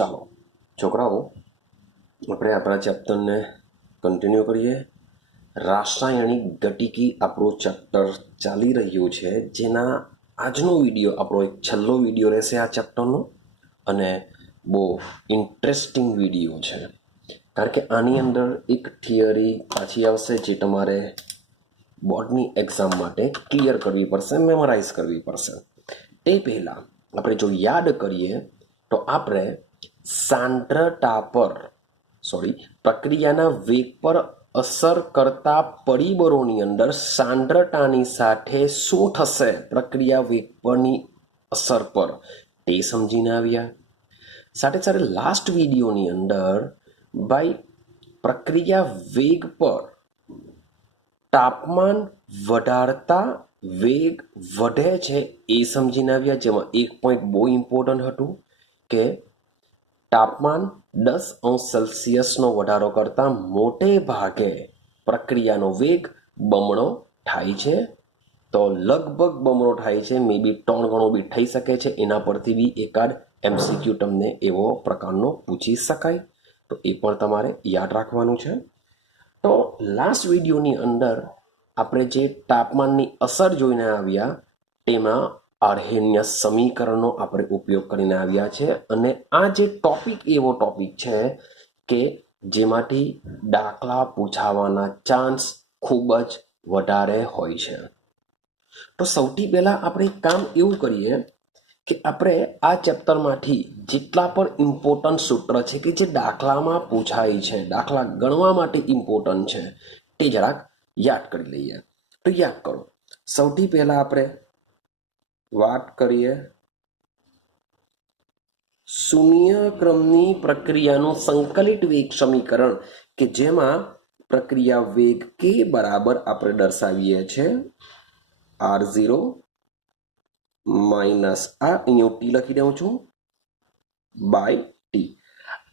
ચાલો છોકરાઓ, આપણે આપણા ચેપ્ટરને કન્ટિન્યુ કરીએ. રાસાયણિક ગતિકી આપણું ચેપ્ટર ચાલી રહ્યું છે, જેના આજનો વિડીયો આપણો એક છેલ્લો વિડીયો રહેશે આ ચેપ્ટરનો, અને બહુ ઇન્ટરેસ્ટિંગ વિડીયો છે. કારણ કે આની અંદર એક થિયરી પાછી આવશે જે તમારે બોર્ડની એક્ઝામ માટે ક્લિયર કરવી પડશે, મેમરાઇઝ કરવી પડશે. તે પહેલાં આપણે જો યાદ કરીએ તો આપણે પ્રક્રિયાના વેગ પર અસર કરતા પરિબળોની અંદર સાંદ્રતાની સાથે શું થશે પ્રક્રિયા વેગ પરની અસર પર તે સમજીને આવ્યા. સાથે સાથે લાસ્ટ વિડીયોની અંદર ભાઈ પ્રક્રિયા વેગ પર તાપમાન વધારતા વેગ વધે છે એ સમજીને આવ્યા, જેમાં એક પોઈન્ટ બહુ ઇમ્પોર્ટન્ટ હતું કે તાપમાન 10°C વધારો કરતાં મોટે ભાગે પ્રક્રિયાનો વેગ બમણો થાય છે. તો લગભગ બમણો થાય છે, મે બી 3 ગણો બી થઈ શકે છે. એના પરથી બી એકાદ MCQ તમને એવો પ્રકારનો પૂછી શકાય, તો એ પણ તમારે યાદ રાખવાનું છે. તો લાસ્ટ વિડીયોની અંદર આપણે જે તાપમાનની અસર જોઈને આવ્યા તેમાં આર્હેનિયસ સમીકરણનો આપણે ઉપયોગ કરીને આવ્યા છે. અને આ જે ટોપિક એવો ટોપિક છે કે જેમાંથી દાખલા પૂછાવાના ચાન્સ ખૂબ જ વધારે હોય છે. તો સૌથી પહેલા આપણે કામ એવું કરીએ કે આપણે આ ચેપ્ટરમાંથી જેટલા પણ ઇમ્પોર્ટન્ટ સૂત્ર છે કે જે દાખલામાં પૂછાય છે, દાખલા ગણવા માટે ઇમ્પોર્ટન્ટ છે, તે જરાક યાદ કરી લઈએ. તો યાદ કરો, સૌથી પહેલા આપણે વાત કરીએ શૂન્ય ક્રમની પ્રક્રિયાનું સંકલિત વેગ સમીકરણ, કે જેમાં પ્રક્રિયા વેગ કે બરાબર આપણે દર્શાવીએ છીએ R0 માઇનસ આ અહીંયા ટી લખી દઉં છું બાય ટી.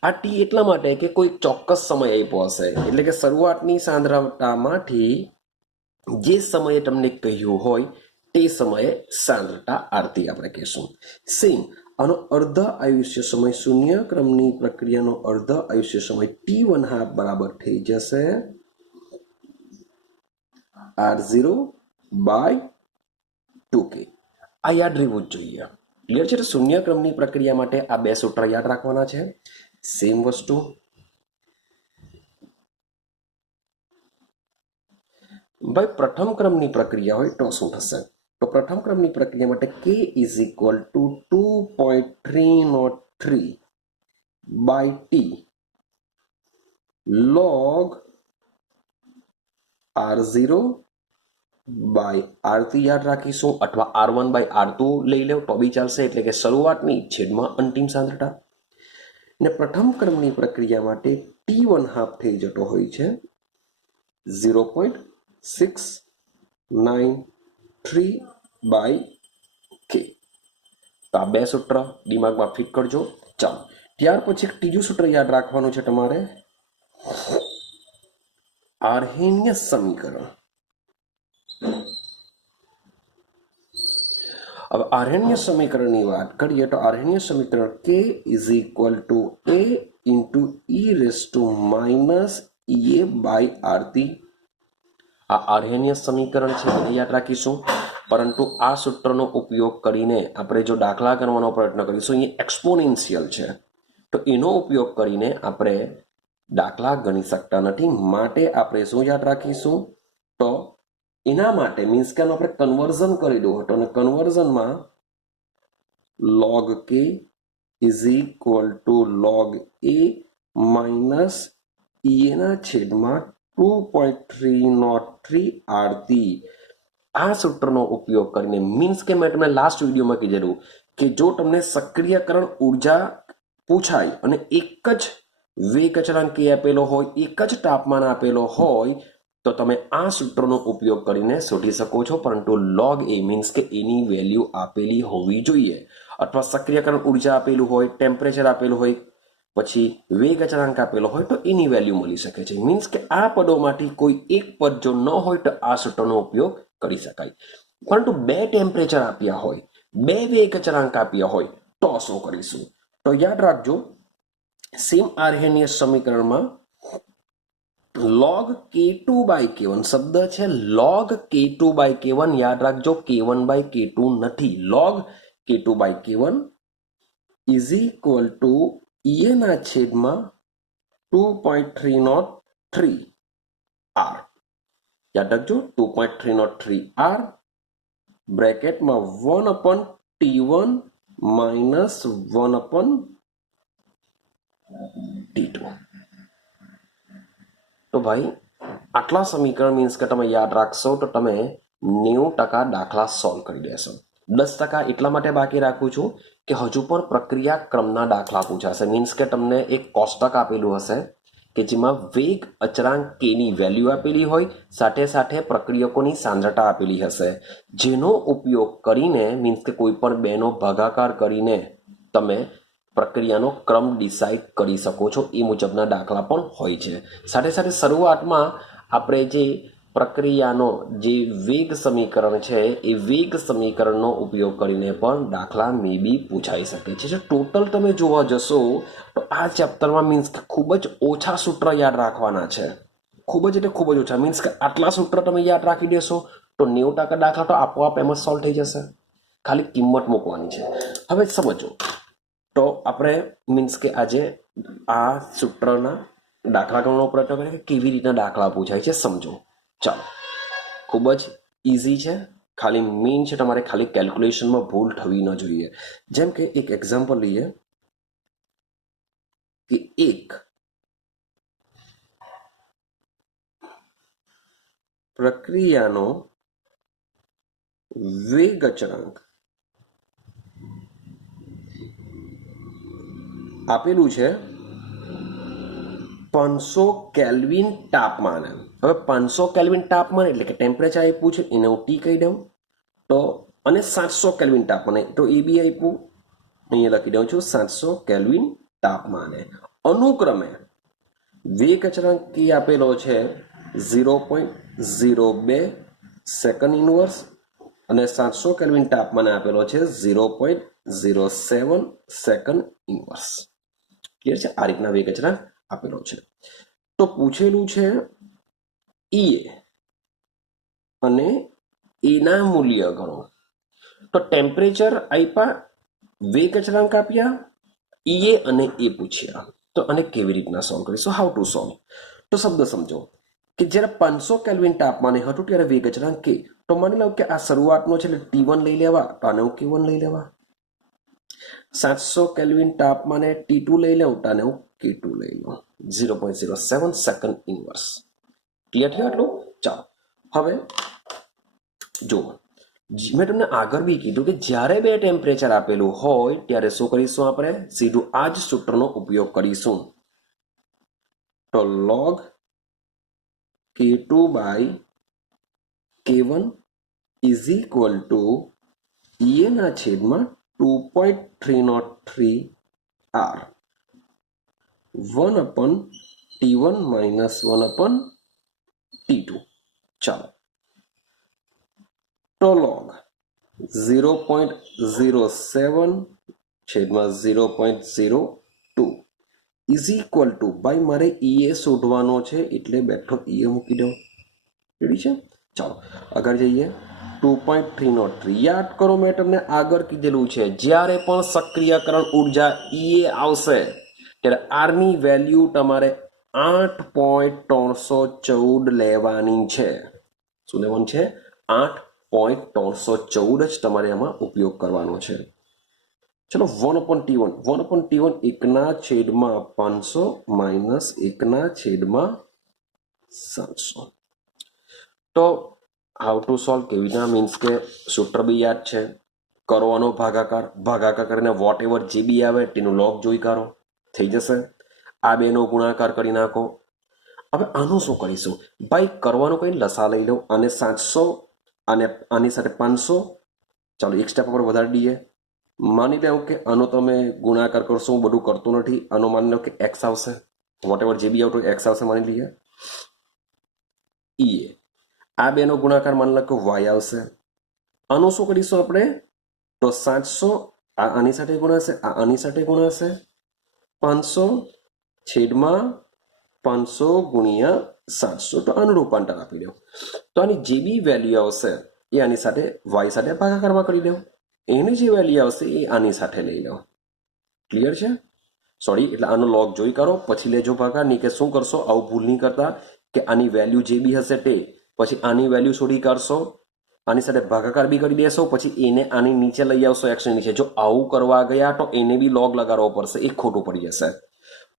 આ ટી એટલા માટે કે કોઈ ચોક્કસ સમય આપ્યો હશે, એટલે કે શરૂઆતની સાંદ્રતામાંથી જે સમયે તમને કહ્યું હોય તે સમયે સાંદ્રતા આરતી આપણે કહીશું. સેમ આનો અર્ધ આયુષ્ય સમય શૂન્ય ક્રમની પ્રક્રિયાનો અર્ધ આયુષ્ય સમય T1/2 બરાબર થઈ જશે R0 બાય 2K. આ યાદ રહેવું જ જોઈએ. ક્લિયર છે? શૂન્ય ક્રમની પ્રક્રિયા માટે આ બે સૂત્ર યાદ રાખવાના છે. સેમ વસ્તુ ભાઈ પ્રથમ ક્રમની પ્રક્રિયા હોય તો શું થશે? તો પ્રથમ ક્રમની પ્રક્રિયા માટે K is equal to 2.303 by T log R0 by R3 યાદ રાખીશું, અથવા R1 બાય R2 લઈ લો તો બી ચાલશે, એટલે કે શરૂઆતની છેદમાં અંતિમ સાંદ્રતા. ને પ્રથમ ક્રમની પ્રક્રિયા માટે T1/2 થઈ જતો હોય છે 0.693 બાય K. તો આ બે સૂત્ર દિમાગમાં ફિટ કરજો. ચાલો, ત્યાર પછી ત્રીજું સૂત્ર યાદ રાખવાનું છે તમારે, આર્હેનિયસ સમીકરણ. હવે આર્હેનિયસ સમીકરણની વાત કરીએ તો આર્હેનિયસ સમીકરણ K is equal to A into E⁻ by RT. આ આર્હેનિયસ સમીકરણ છે, એને યાદ રાખીશું. પરંતુ આ સૂત્રનો ઉપયોગ કરીને આપણે જો દાખલા કરવાનો પ્રયત્ન કરીશું, અહીંયા એક્સપોનેન્શિયલ છે, તો એનો ઉપયોગ કરીને આપણે દાખલા ગણી શકતા નથી. માટે આપણે શું યાદ રાખીશું? તો એના માટે મીન્સ કે આપણે કન્વર્ઝન કરી દો હતો, અને કન્વર્ઝનમાં log K is equal to log A minus E ના છેદમાં 2.303 RT. આ સૂત્રનો ઉપયોગ કરીને મીન્સ કે મેં તમને લાસ્ટ વિડીયોમાં કીધેલું કે જો તમને સક્રિયકરણ ઉર્જા પૂછાય અને એક જ વેગ અચળાંક આપેલો હોય, એક જ તાપમાન આપેલો હોય, તો તમે આ સૂત્રનો ઉપયોગ કરીને શોધી શકો છો. પરંતુ log A મીન્સ કે એની વેલ્યુ આપેલી હોવી જોઈએ, અથવા સક્રિયકરણ ઉર્જા આપેલું હોય, ટેમ્પરેચર આપેલું હોય, પછી વેગ અચળાંક આપેલો હોય, તો એની વેલ્યુ મળી શકે છે. મીન્સ કે આ પદોમાંથી કોઈ એક પદ જો ન હોય તો આ સૂત્રનો ઉપયોગ કરી શકાય. પરંતુ બે ટેમ્પરેચર આપ્યા હોય, બે વેગ અચળાંક આપ્યા હોય તો શું કરીશું? તો યાદ રાખજો, सेम आर्हेनियस समीकरण में log k2 by k1 શબ્દ છે log k2 by k1 યાદ રાખજો k1 by k2 નથી log k2 by k1 is equal to e ના છેદમાં 2.303 r યાદ રાખજો 2.303 r બ્રેકેટમાં 1 upon t1 minus 1 upon t2 तो भाई आटला समीकरण मीन्स के तमे याद राखशो तो तमे 90% दाखला सॉल्व करी देशो 10% એટલા માટે બાકી રાખું છું કે હજુ પણ પ્રક્રિયા ક્રમના દાખલા પૂછાશે મીન્સ કે તમને એક કોષ્ટક આપેલું હશે કે જેમાં વેગ અચળાંક k ની વેલ્યુ આપેલી હોય સાથે સાથે પ્રક્રિયકોની સાંદ્રતા આપેલી હશે જેનો ઉપયોગ કરીને મીન્સ કે કોઈ પણ બેનો ભાગાકાર કરીને તમે પ્રક્રિયાનો ક્રમ ડિસાઇડ કરી શકો છો એ મુજબના દાખલા પણ હોય છે સાથે સાથે શરૂઆતમાં આપણે જે પ્રક્રિયાનો જે વેગ સમીકરણ છે એ વેગ સમીકરણનો ઉપયોગ કરીને પણ દાખલા મે બી પૂછાઈ શકે છે જો ટોટલ તમે જોવા જશો તો આ ચેપ્ટરમાં મીન્સ કે ખૂબ જ ઓછા સૂત્ર યાદ રાખવાના છે ખૂબ જ એટલે ખૂબ જ ઓછા મીન્સ કે આટલા સૂત્ર તમે યાદ રાખી દેશો તો 90% દાખલા તો આપોઆપ એમ જ સોલ્વ થઈ જશે ખાલી કિંમત મૂકવાની છે હવે સમજો तो આપણે मीन्स के આજે આ સૂત્રના દાખલા ગણવાનો પ્રયત્ન કરીએ કે કેવી રીતના દાખલા પૂછાય છે સમજો ચાલો ખૂબ જ ઈઝી છે ખાલી મેઇન છે તમારે ખાલી કેલ્ક્યુલેશનમાં ભૂલ થવી ન જોઈએ જેમ કે એક એક્ઝામ્પલ લઈએ કે એક પ્રક્રિયાનો વેગ અચળાંક આપેલું છે 500 કેલ્વિન તાપમાન હવે 500 કેલ્વિન તાપમાન એટલે કે ટેમ્પરેચર આપ્યું છે એને હું ટી કહી દઉં તો અને 700 કેલ્વિન તાપમાન તો એ બી આપ્યું અહીંયા લખી દઉં છું 700 કેલ્વિન તાપમાને અનુક્રમે વેગ અચળાંક કી આપેલો છે 0.02 સેકન્ડ ઇનવર્સ અને 700 કેલ્વિન તાપમાને આપેલો છે 0.07 સેકન્ડ ઇનવર્સ ક્લિયર છે આ રીતના વેગ અચળાંક આપેલો છે તો પૂછેલું છે ઈ અને એના મૂલ્ય ગણો તો ટેમ્પરેચર આપ્યા વેગ અચળાંક આપ્યા ઈ અને એ પૂછ્યા તો આને કેવી રીતના સોલ્વ કરીશું હાઉ ટુ સોલ્વ તો શબ્દ સમજો કે જ્યારે 500 કેલ્વિન તાપમાને હતું ત્યારે વેગ અચળાંક કે તો માની લો કે આ શરૂઆતનો છે એટલે T1 લઈ લેવા તો આને હું K1 લઈ લેવા 700 કેલ્વિન તાપમાને T2 લઈ લઉં તો આને હું K2 લઈ લઉં 0.07 સેકન્ડ ઇનવર્સ ક્લિયર થયું આટલું ચાલો હવે જુઓ મેં તમને આગળ બી કીધું કે જ્યારે બે ટેમ્પરેચર આપેલું હોય ત્યારે શું કરીશું આપણે સીધું આ જ સૂત્રનો ઉપયોગ કરીશું તો log K2 by K1 is equal to E ના છેદમાં 2.303 R 1 upon T1 minus 1 upon T2 ચાલો તો log 0.07 છેદમાં 0.02 is equal to ભાઈ મારે ઈએ શોધવાનો છે એટલે બેઠો ઈએ મૂકી દઉં રેડી છે ચાલો આગળ જઈએ 2.303 યાદ કરો મેં તમને આગળ કીધેલું છે જ્યારે પણ સક્રિયકરણ ઉર્જા ઈએ આવશે ત્યારે આર ની વેલ્યુ તમારે 8.314 લેવાની છે શું લેવાનું છે 8.314 જ તમારે આમાં ઉપયોગ કરવાનો છે ચલો 1 upon T1 એકના છેદમાં 500 માઇનસ એકના છેદમાં 700 તો હાઉ ટુ સોલ્વ કેવી રીતના મીન્સ કે સૂત્ર બી યાદ છે કરવાનો ભાગાકાર કરીને વોટ એવર જે બી આવે તેનું લોગ જોઈ કાઢો થઈ જશે આ બેનો ગુણાકાર કરી નાખો હવે આનું શું કરીશું ભાઈ કરવાનો કઈ લસા લઈ લઉં અને 700 અને આની સાથે 500 ચાલો એક સ્ટેપ ઉપર વધારી દઈએ માની લો કે આનો તમે ગુણાકાર કરશો હું બધું કરતો નથી આનો માની લો કે એક્સ આવશે વોટ એવર જે બી આવતો એક્સ આવશે માની લઈએ ઈ આ બેનો ગુણાકાર માની લો કે વાય આવશે આનું શું કરીશું આપણે તો 700 આ આની સાથે ગુણાશે આ આની સાથે ગુણાશે 500 છેદમાં 500 ગુણ્યા 700 તો આનું રૂપાંતર આપી દો. તો આની જે બી વેલ્યુ આવશે એ આની સાથે વાય સાથે ભાગાકારમાં કરી દો. એની જે વેલ્યુ આવશે એ આની સાથે લઈ લો. ક્લિયર છે? સોરી, એટલે આનો લોગ જોઈ કરો પછી લેજો ભાગા. નહીં કે શું કરશો, આવું ભૂલ નહીં કરતા કે આની વેલ્યુ જે બી હશે તે પછી આની વેલ્યુ શોધી કાઢશો, આની સાથે ભાગાકાર બી કરી દેશો, પછી એને આની નીચે લઈ આવશો એક્સની નીચે. જો આવું કરવા ગયા તો એને બી લોગ લગાડવો પડશે, એ ખોટું પડી જશે.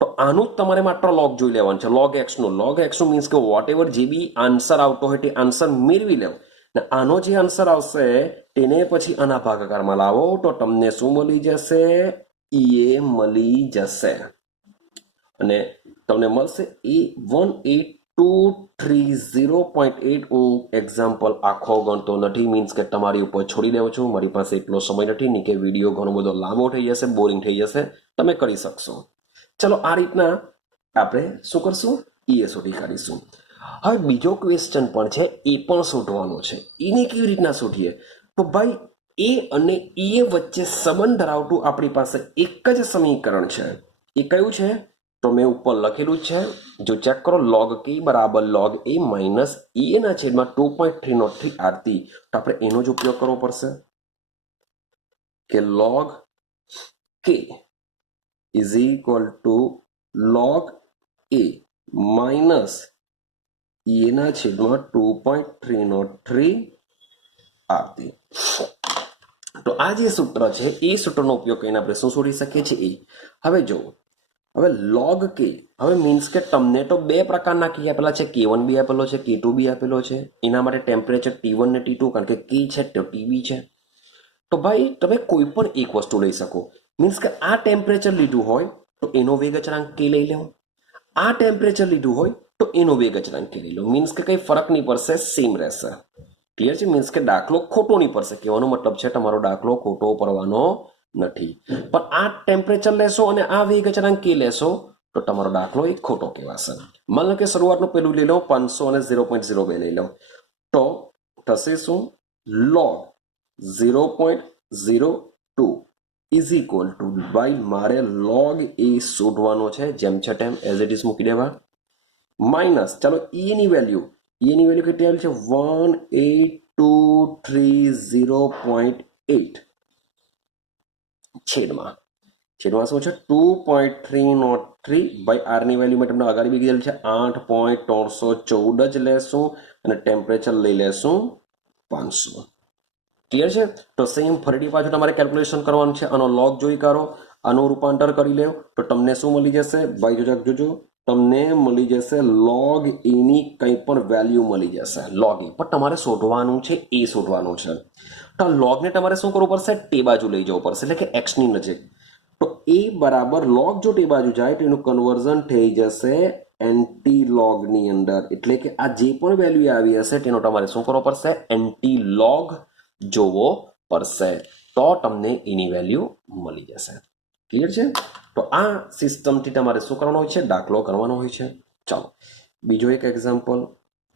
તો આનું જ તમારે માત્ર લોગ જોઈ લેવાનું છે, લોગ એક્સનું. લોગ એક્સનું મીન્સ કે વોટ એવર જે બી આન્સર આવતો હોય તે આન્સર મેળવી લેવો. ને આનો જે આન્સર આવશે તેને પછી આના ભાગાકારમાં લાવો તો તમને શું મળી જશે? એ મળી જશે. અને તમને મળશે A18230.8. હું એક્ઝામ્પલ આખો ગણતો નથી, મીન્સ કે તમારી ઉપર છોડી દેવો છું. મારી પાસે એટલો સમય નથી, નહીં કે વિડીયો ઘણો બધો લાંબો થઈ જશે, બોરિંગ થઈ જશે. તમે કરી શકશો. ચલો, આ રીતના આપણે શું કરશું? એ શોધી કાઢીશું. હવે બીજો ક્વેશ્ચન પણ છે, એ પણ શોધવાનો છે. એને કેવી રીતના શોધીએ? તો ભાઈ એ અને એ વચ્ચે સંબંધ ધરાવતું આપણી પાસે એક જ સમીકરણ છે. એ કયું છે? તો મેં ઉપર લખેલું છે, જો ચેક કરો, log k બરાબર log a માઇનસ એ ના છેદમાં 2.303 આરતી. તો આપણે એનો જ ઉપયોગ કરવો પડશે કે log k is equal to log a minus એ ના છેદમાં 2.303 આરતી. તો આ જે સૂત્ર છે એ સૂત્રનો ઉપયોગ કરીને આપણે શું શોધી શકીએ છીએ? હવે જો, હવે log k, હવે મીન્સ કે તમને તો બે પ્રકારના કી આપેલા છે, K1 બી આપેલો છે, K2 બી આપેલો છે. એના માટે ટેમ્પરેચર T1 ને T2, કારણ કે K છે તો TB છે. તો ભાઈ તમે કોઈ પણ એક વસ્તુ લઈ શકો. મીન્સ કે આ ટેમ્પરેચર લીધું હોય તો એનો વેગ અચળાંક K લઈ લો, આ ટેમ્પરેચર લીધું હોય તો એનો વેગ અચળાંક K લઈ લો. મીન્સ કે કંઈ ફરક નહીં પડશે, સેમ રહેશે. ક્લિયર છે? મીન્સ કે દાખલો ખોટો નહીં પડશે. કહેવાનો મતલબ છે તમારો દાખલો ખોટો પડવાનો નથી. પણ આ ટેમ્પરેચર લેશો અને આ વેગ અચળાંક K લેશો તો તમારો દાખલો એક ખોટો કહેવાશે. માનો કે શરૂઆતનું પેલું લઈ લો 500 અને 0.02 લઈ લો તો થશે શું? log 0.02 ઇઝ ઇક્વલ ટુ, ભાઈ મારે log એ શોધવાનો છે, જેમ છે તેમ એઝ ઇટ ઇઝ મૂકી દેવા, માઇનસ, ચાલો એની વેલ્યુ કેટલી આવી છે? 18230.8 છેદમાં શું છે? 2.303. ભાઈ આર ની વેલ્યુ મેં તમને આગળ બી કીધેલું છે, 8.314 જ લેશું અને ટેમ્પરેચર લઈ લેશું 500. ક્લિયર છે? તો સેમ ફરીથી પાછું તમારે કેલ્ક્યુલેશન કરવાનું છે. આનો લોગ જોઈ કાઢો, આનું રૂપાંતર કરી લો તો તમને શું મળી જશે? ભાઈ જોજો, તમને મળી જશે log a ની કંઈ પણ વેલ્યુ મળી જશે. log a પણ તમારે શોધવાનું છે, એ શોધવાનું છે. તો log ને તમારે શું કરવું પડશે? તે બાજુ લઈ જવું પડશે, એટલે કે x ની નજીક. તો a બરાબર log જો તે બાજુ જાય તો એનું કન્વર્ઝન થઈ જશે એન્ટી log ની અંદર. એટલે કે આ જે પણ વેલ્યુ આવી હશે તેનો તમારે શું કરવો પડશે? એન્ટી log જોવો પડશે, તો તમને એની વેલ્યુ મળી જશે. ક્લિયર છે? તો આ સિસ્ટમથી તમારે શું કરવાનું હોય છે? દાખલો કરવાનો હોય છે. ચાલો બીજો એક એક્ઝામ્પલ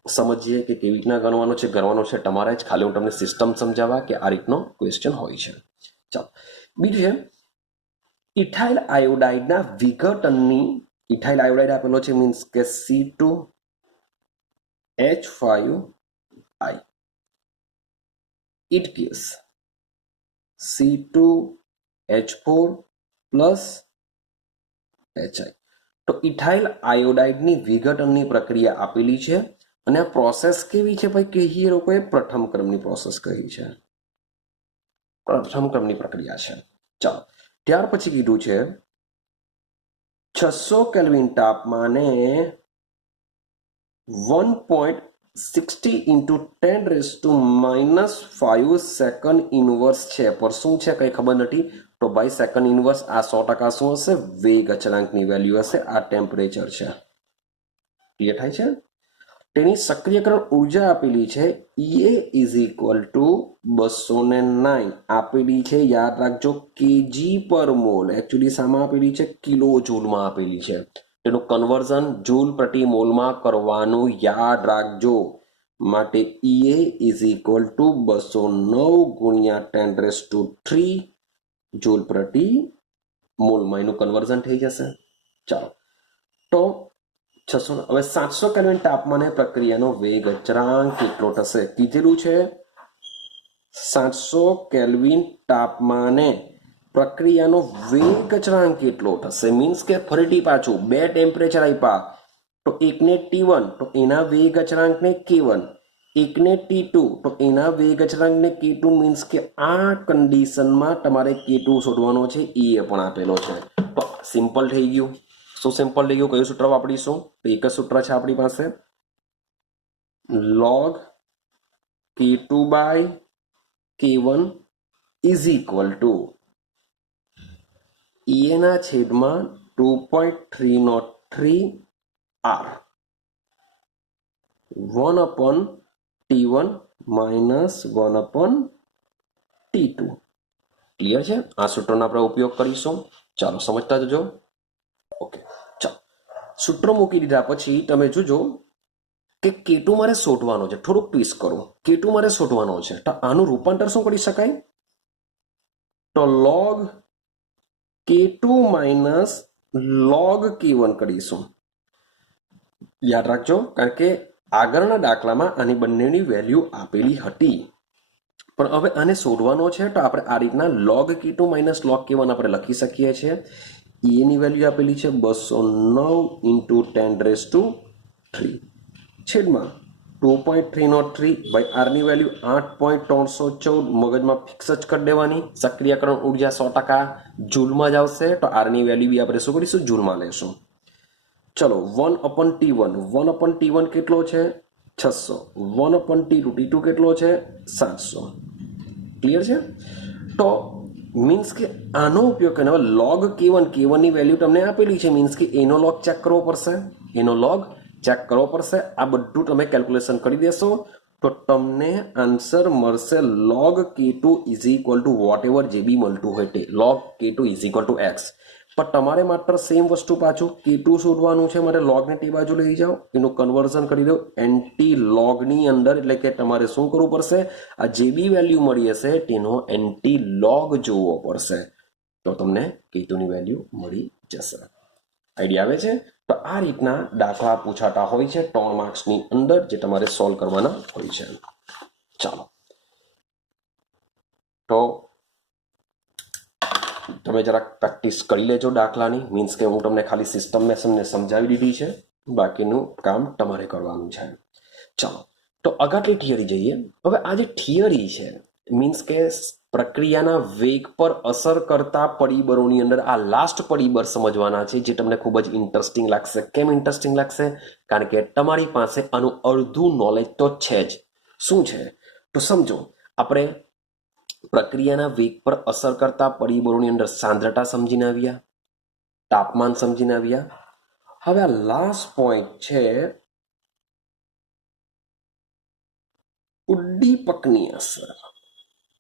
સમજીએ કે કેવી રીતના ગણવાનો છે. તમારે જ ખાલી હું તમને સિસ્ટમ સમજાવવા કે આ રીતનો ક્વેશ્ચન હોય છે. ચાલો બીજું છે, ઇથાઇલ આયોડાઇડના વિઘટનની, ઇથાઇલ આયોડાઇડ આપેલો છે, મીન્સ કે C2H5I. It gives C2H4 plus HI. તો ઇથાઇલ આયોડાઇડની વિઘટનની પ્રક્રિયા આપેલી છે અને આ પ્રોસેસ કેવી છે ભાઈ? કે એ લોકોએ પ્રથમ ક્રમની પ્રોસેસ કહી છે, પ્રથમ ક્રમની પ્રક્રિયા છે. ચાલો ત્યાર પછી કીધું છે 600 કેલ્વિન તાપમાને 1.60 into 10⁻⁻5 સેકન્ડ ઇનવર્સ છે. પર શું છે કંઈ ખબર નથી. તો ભાઈ સેકન્ડ ઇનવર્સ આ 100% શું હશે? વેગ અચળાંકની વેલ્યુ હશે. આ ટેમ્પરેચર છે. ક્લિયર થાય છે? તેની સક્રિયકરણ ઉર્જા આપેલી છે E ઇઝ ઇક્વલ ટુ 209 આપેલી છે. યાદ રાખજો કેજી પર મોલ, એકચ્યુઅલી શામાં આપેલી છે? કિલો જૂલમાં આપેલી છે. તેનું કન્વર્ઝન જૂલ પ્રતિ મોલમાં કરવાનું યાદ રાખજો. માટે E ઇઝ ઇક્વલ ટુ 209 ગુણ્યા 10⁻³ જૂલ પ્રતિ મોલમાં એનું કન્વર્ઝન થઈ જશે. ચાલો તો 600 હવે 700 કેલ્વિન તાપમાને પ્રક્રિયાનો વેગ અચળાંક કેટલો થશે? કીધેલું છે 700 કેલ્વિન તાપમાને પ્રક્રિયાનો વેગ અચળાંક કેટલો થશે. મીન્સ કે ફરીથી પાછું બે ટેમ્પરેચર આપ્યા, તો એકને T1 તો એના વેગ અચળાંકને K1, એકને T2 તો એના વેગ અચળાંકને K2. મીન્સ કે આ કન્ડિશનમાં તમારે K2 શોધવાનો છે, એ પણ આપેલો છે. તો સિમ્પલ થઈ ગયું. શું સિમ્પલ થઈ ગયું? કયું સૂત્ર વાપરીશું? તો એક જ સૂત્ર છે આપણી પાસે, log K2 by K1 is equal to એ ના છેદમાં 2.303 R 1/T1 minus 1/T2. Clear છે? આ સૂત્રનો આપણે ઉપયોગ કરીશું. ચાલો સમજતા જજો. ઓકે, ચાલો સૂત્ર મૂકી દીધા પછી તમે જોજો કે K2 મારે શોધવાનો છે. થોડુંક ટ્વિસ્ટ કરું, K2 મારે શોધવાનો છે, તો આનું રૂપાંતર શું કરી શકાય? તો log K2 minus log K1 કરીશું. યાદ રાખજો, કારણ કે આગળના દાખલામાં આની બંનેની વેલ્યુ આપેલી હતી, પણ હવે આને શોધવાનો છે, તો આપણે આ રીતના log K2 minus log K1 આપણે લખી શકીએ છીએ. એની વેલ્યુ આપેલી છે 209 × 10⁻³ છેદમાં 2.303 બાય આરની વેલ્યુ 8.314. મગજમાં ફિક્સ જ કરી દેવાની. સક્રિયકરણ ઉર્જા 100% જૂલમાં જ આવશે, તો આરની વેલ્યુ બી આપણે શું કરીશું? જૂલમાં લેશું. ચલો 1/T1, 1/T1 કેટલો છે? 600. 1/T2, T2 કેટલો છે? 700. ક્લિયર છે? તો મીન્સ કે આનો ઉપયોગ કરીને હવે log K1, K1 ની વેલ્યુ તમને આપેલી છે, મીન્સ કે એનો log ચેક કરવો પડશે, એનો log ચેક કરવો પડશે. આ બધું તમે કેલ્ક્યુલેશન કરી દેશો તો તમને આન્સર મળશે log K2 is equal to whatever જે બી મળતું હોય તે, log K2 is equal to x. પણ તમારે માત્ર સેમ વસ્તુ પાછું K2 શોધવાનું છે. મારે લોગને તે બાજુ લઈ જાઓ, એનું કન્વર્ઝન કરી દો એન્ટી લોગની અંદર. એટલે કે તમારે શું કરવું પડશે? આ જે બી વેલ્યુ મળી હશે તેનો એન્ટી લોગ જોવો પડશે, તો તમને K2 ની વેલ્યુ મળી જશે. આઈડિયા આવે છે? તો આ રીતના દાખલા પૂછાતા હોય છે 3 માર્ક્સની અંદર, જે તમારે સોલ્વ કરવાના હોય છે. ચાલો, તો તમે જરાક પ્રેક્ટિસ કરી લેજો દાખલાની. મીન્સ કે હું તમને ખાલી સિસ્ટમ મેં સમજાવી દીધી છે, બાકીનું કામ તમારે કરવાનું છે. ચાલો, તો આગળની થિયરી જઈએ. હવે આ જે થિયરી છે, મીન્સ કે પ્રક્રિયાના વેગ પર અસર કરતા પરિબળોની અંદર આ લાસ્ટ પરિબળ સમજવાના છે, જે તમને ખૂબ જ ઇન્ટરેસ્ટિંગ લાગશે. કેમ ઇન્ટરેસ્ટિંગ લાગશે? કારણ કે તમારી પાસે આનું અડધું નોલેજ તો છે જ. શું છે? તો સમજો, આપણે પ્રક્રિયાના વેગ પર અસર કરતા પરિબળોની અંદર સાંદ્રતા સમજીને આવ્યા, તાપમાન સમજીને આવ્યા. હવે આ લાસ્ટ પોઈન્ટ છે ઉદ્દીપકની અસર.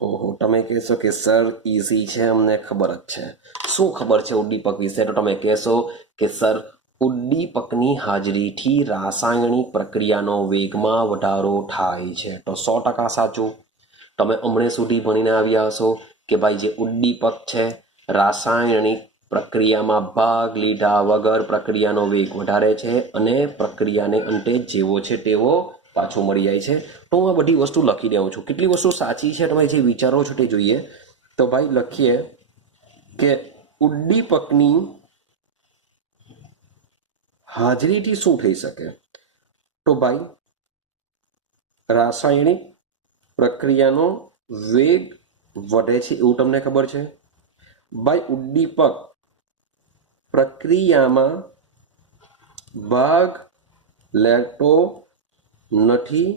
ઓહો, તમે કહેશો કે સર ઇઝી છે, અમને ખબર જ છે. શું ખબર છે ઉદ્દીપક વિશે? તો તમે કહેશો કે સર ઉદ્દીપકની હાજરીથી રાસાયણિક પ્રક્રિયાનો વેગમાં વધારો થાય છે. તો 100% સાચું. તમે હમણાં સુધી ભણીને આવ્યા હશો કે ભાઈ જે ઉદ્દીપક છે, રાસાયણિક પ્રક્રિયામાં ભાગ લીધા વગર પ્રક્રિયાનો વેગ વધારે છે અને પ્રક્રિયાને અંતે જેવો છે તેવો પાછો મળી જાય છે. તો હું આ બધી વસ્તુ લખી દઉં છું. કેટલી વસ્તુ સાચી છે તમે જે વિચારો છો તે જોઈએ. તો ભાઈ લખીએ કે ઉદ્દીપકની હાજરીથી શું થઈ શકે? તો ભાઈ રાસાયણિક પ્રક્રિયાનો વેગ વધે છે, એવું તમને ખબર છે. ભાઈ ઉદ્દીપક પ્રક્રિયામાં ભાગ લેતો નથી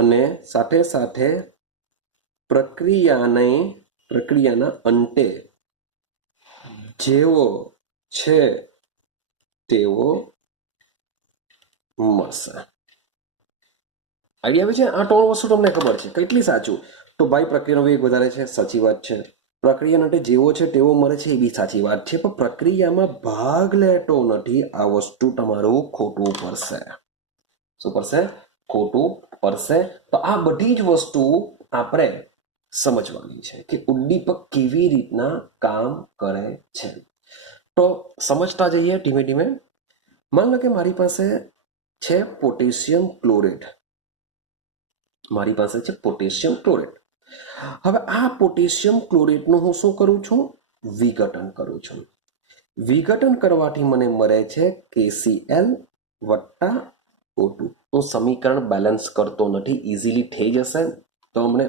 અને સાથે સાથે પ્રક્રિયાના અંતે જેવો છે તેવો મળશે. આઈડિયા આવે છે? આ 3 વસ્તુ તમને ખબર છે. કેટલી સાચું? તો ભાઈ પ્રક્રિયાનો વેગ વધારે છે, સાચી વાત છે. પ્રક્રિયા માટે જેવો છે તેવો મળે છે, એ બી સાચી વાત છે. પણ પ્રક્રિયામાં ભાગ લેતો નથી, આ વસ્તુ તમારું ખોટું પડશે. શું પડશે? ખોટું પડશે. તો આ બધી જ વસ્તુ આપણે સમજવાની છે કે ઉદ્દીપક કેવી રીતના કામ કરે છે. તો સમજતા જઈએ ધીમે ધીમે. मान लो કે મારી પાસે છે પોટેશિયમ ક્લોરેટ, મારી પાસે છે પોટેશિયમ ક્લોરેટ. હવે આ પોટેશિયમ ક્લોરેટનું હું શું કરું છું? વિઘટન કરું છું. વિઘટન કરવાથી મને મળે છે KCl વત્તા O2. હું સમીકરણ બેલેન્સ કરતો નથી, ઇઝીલી થઈ જશે, તો અમને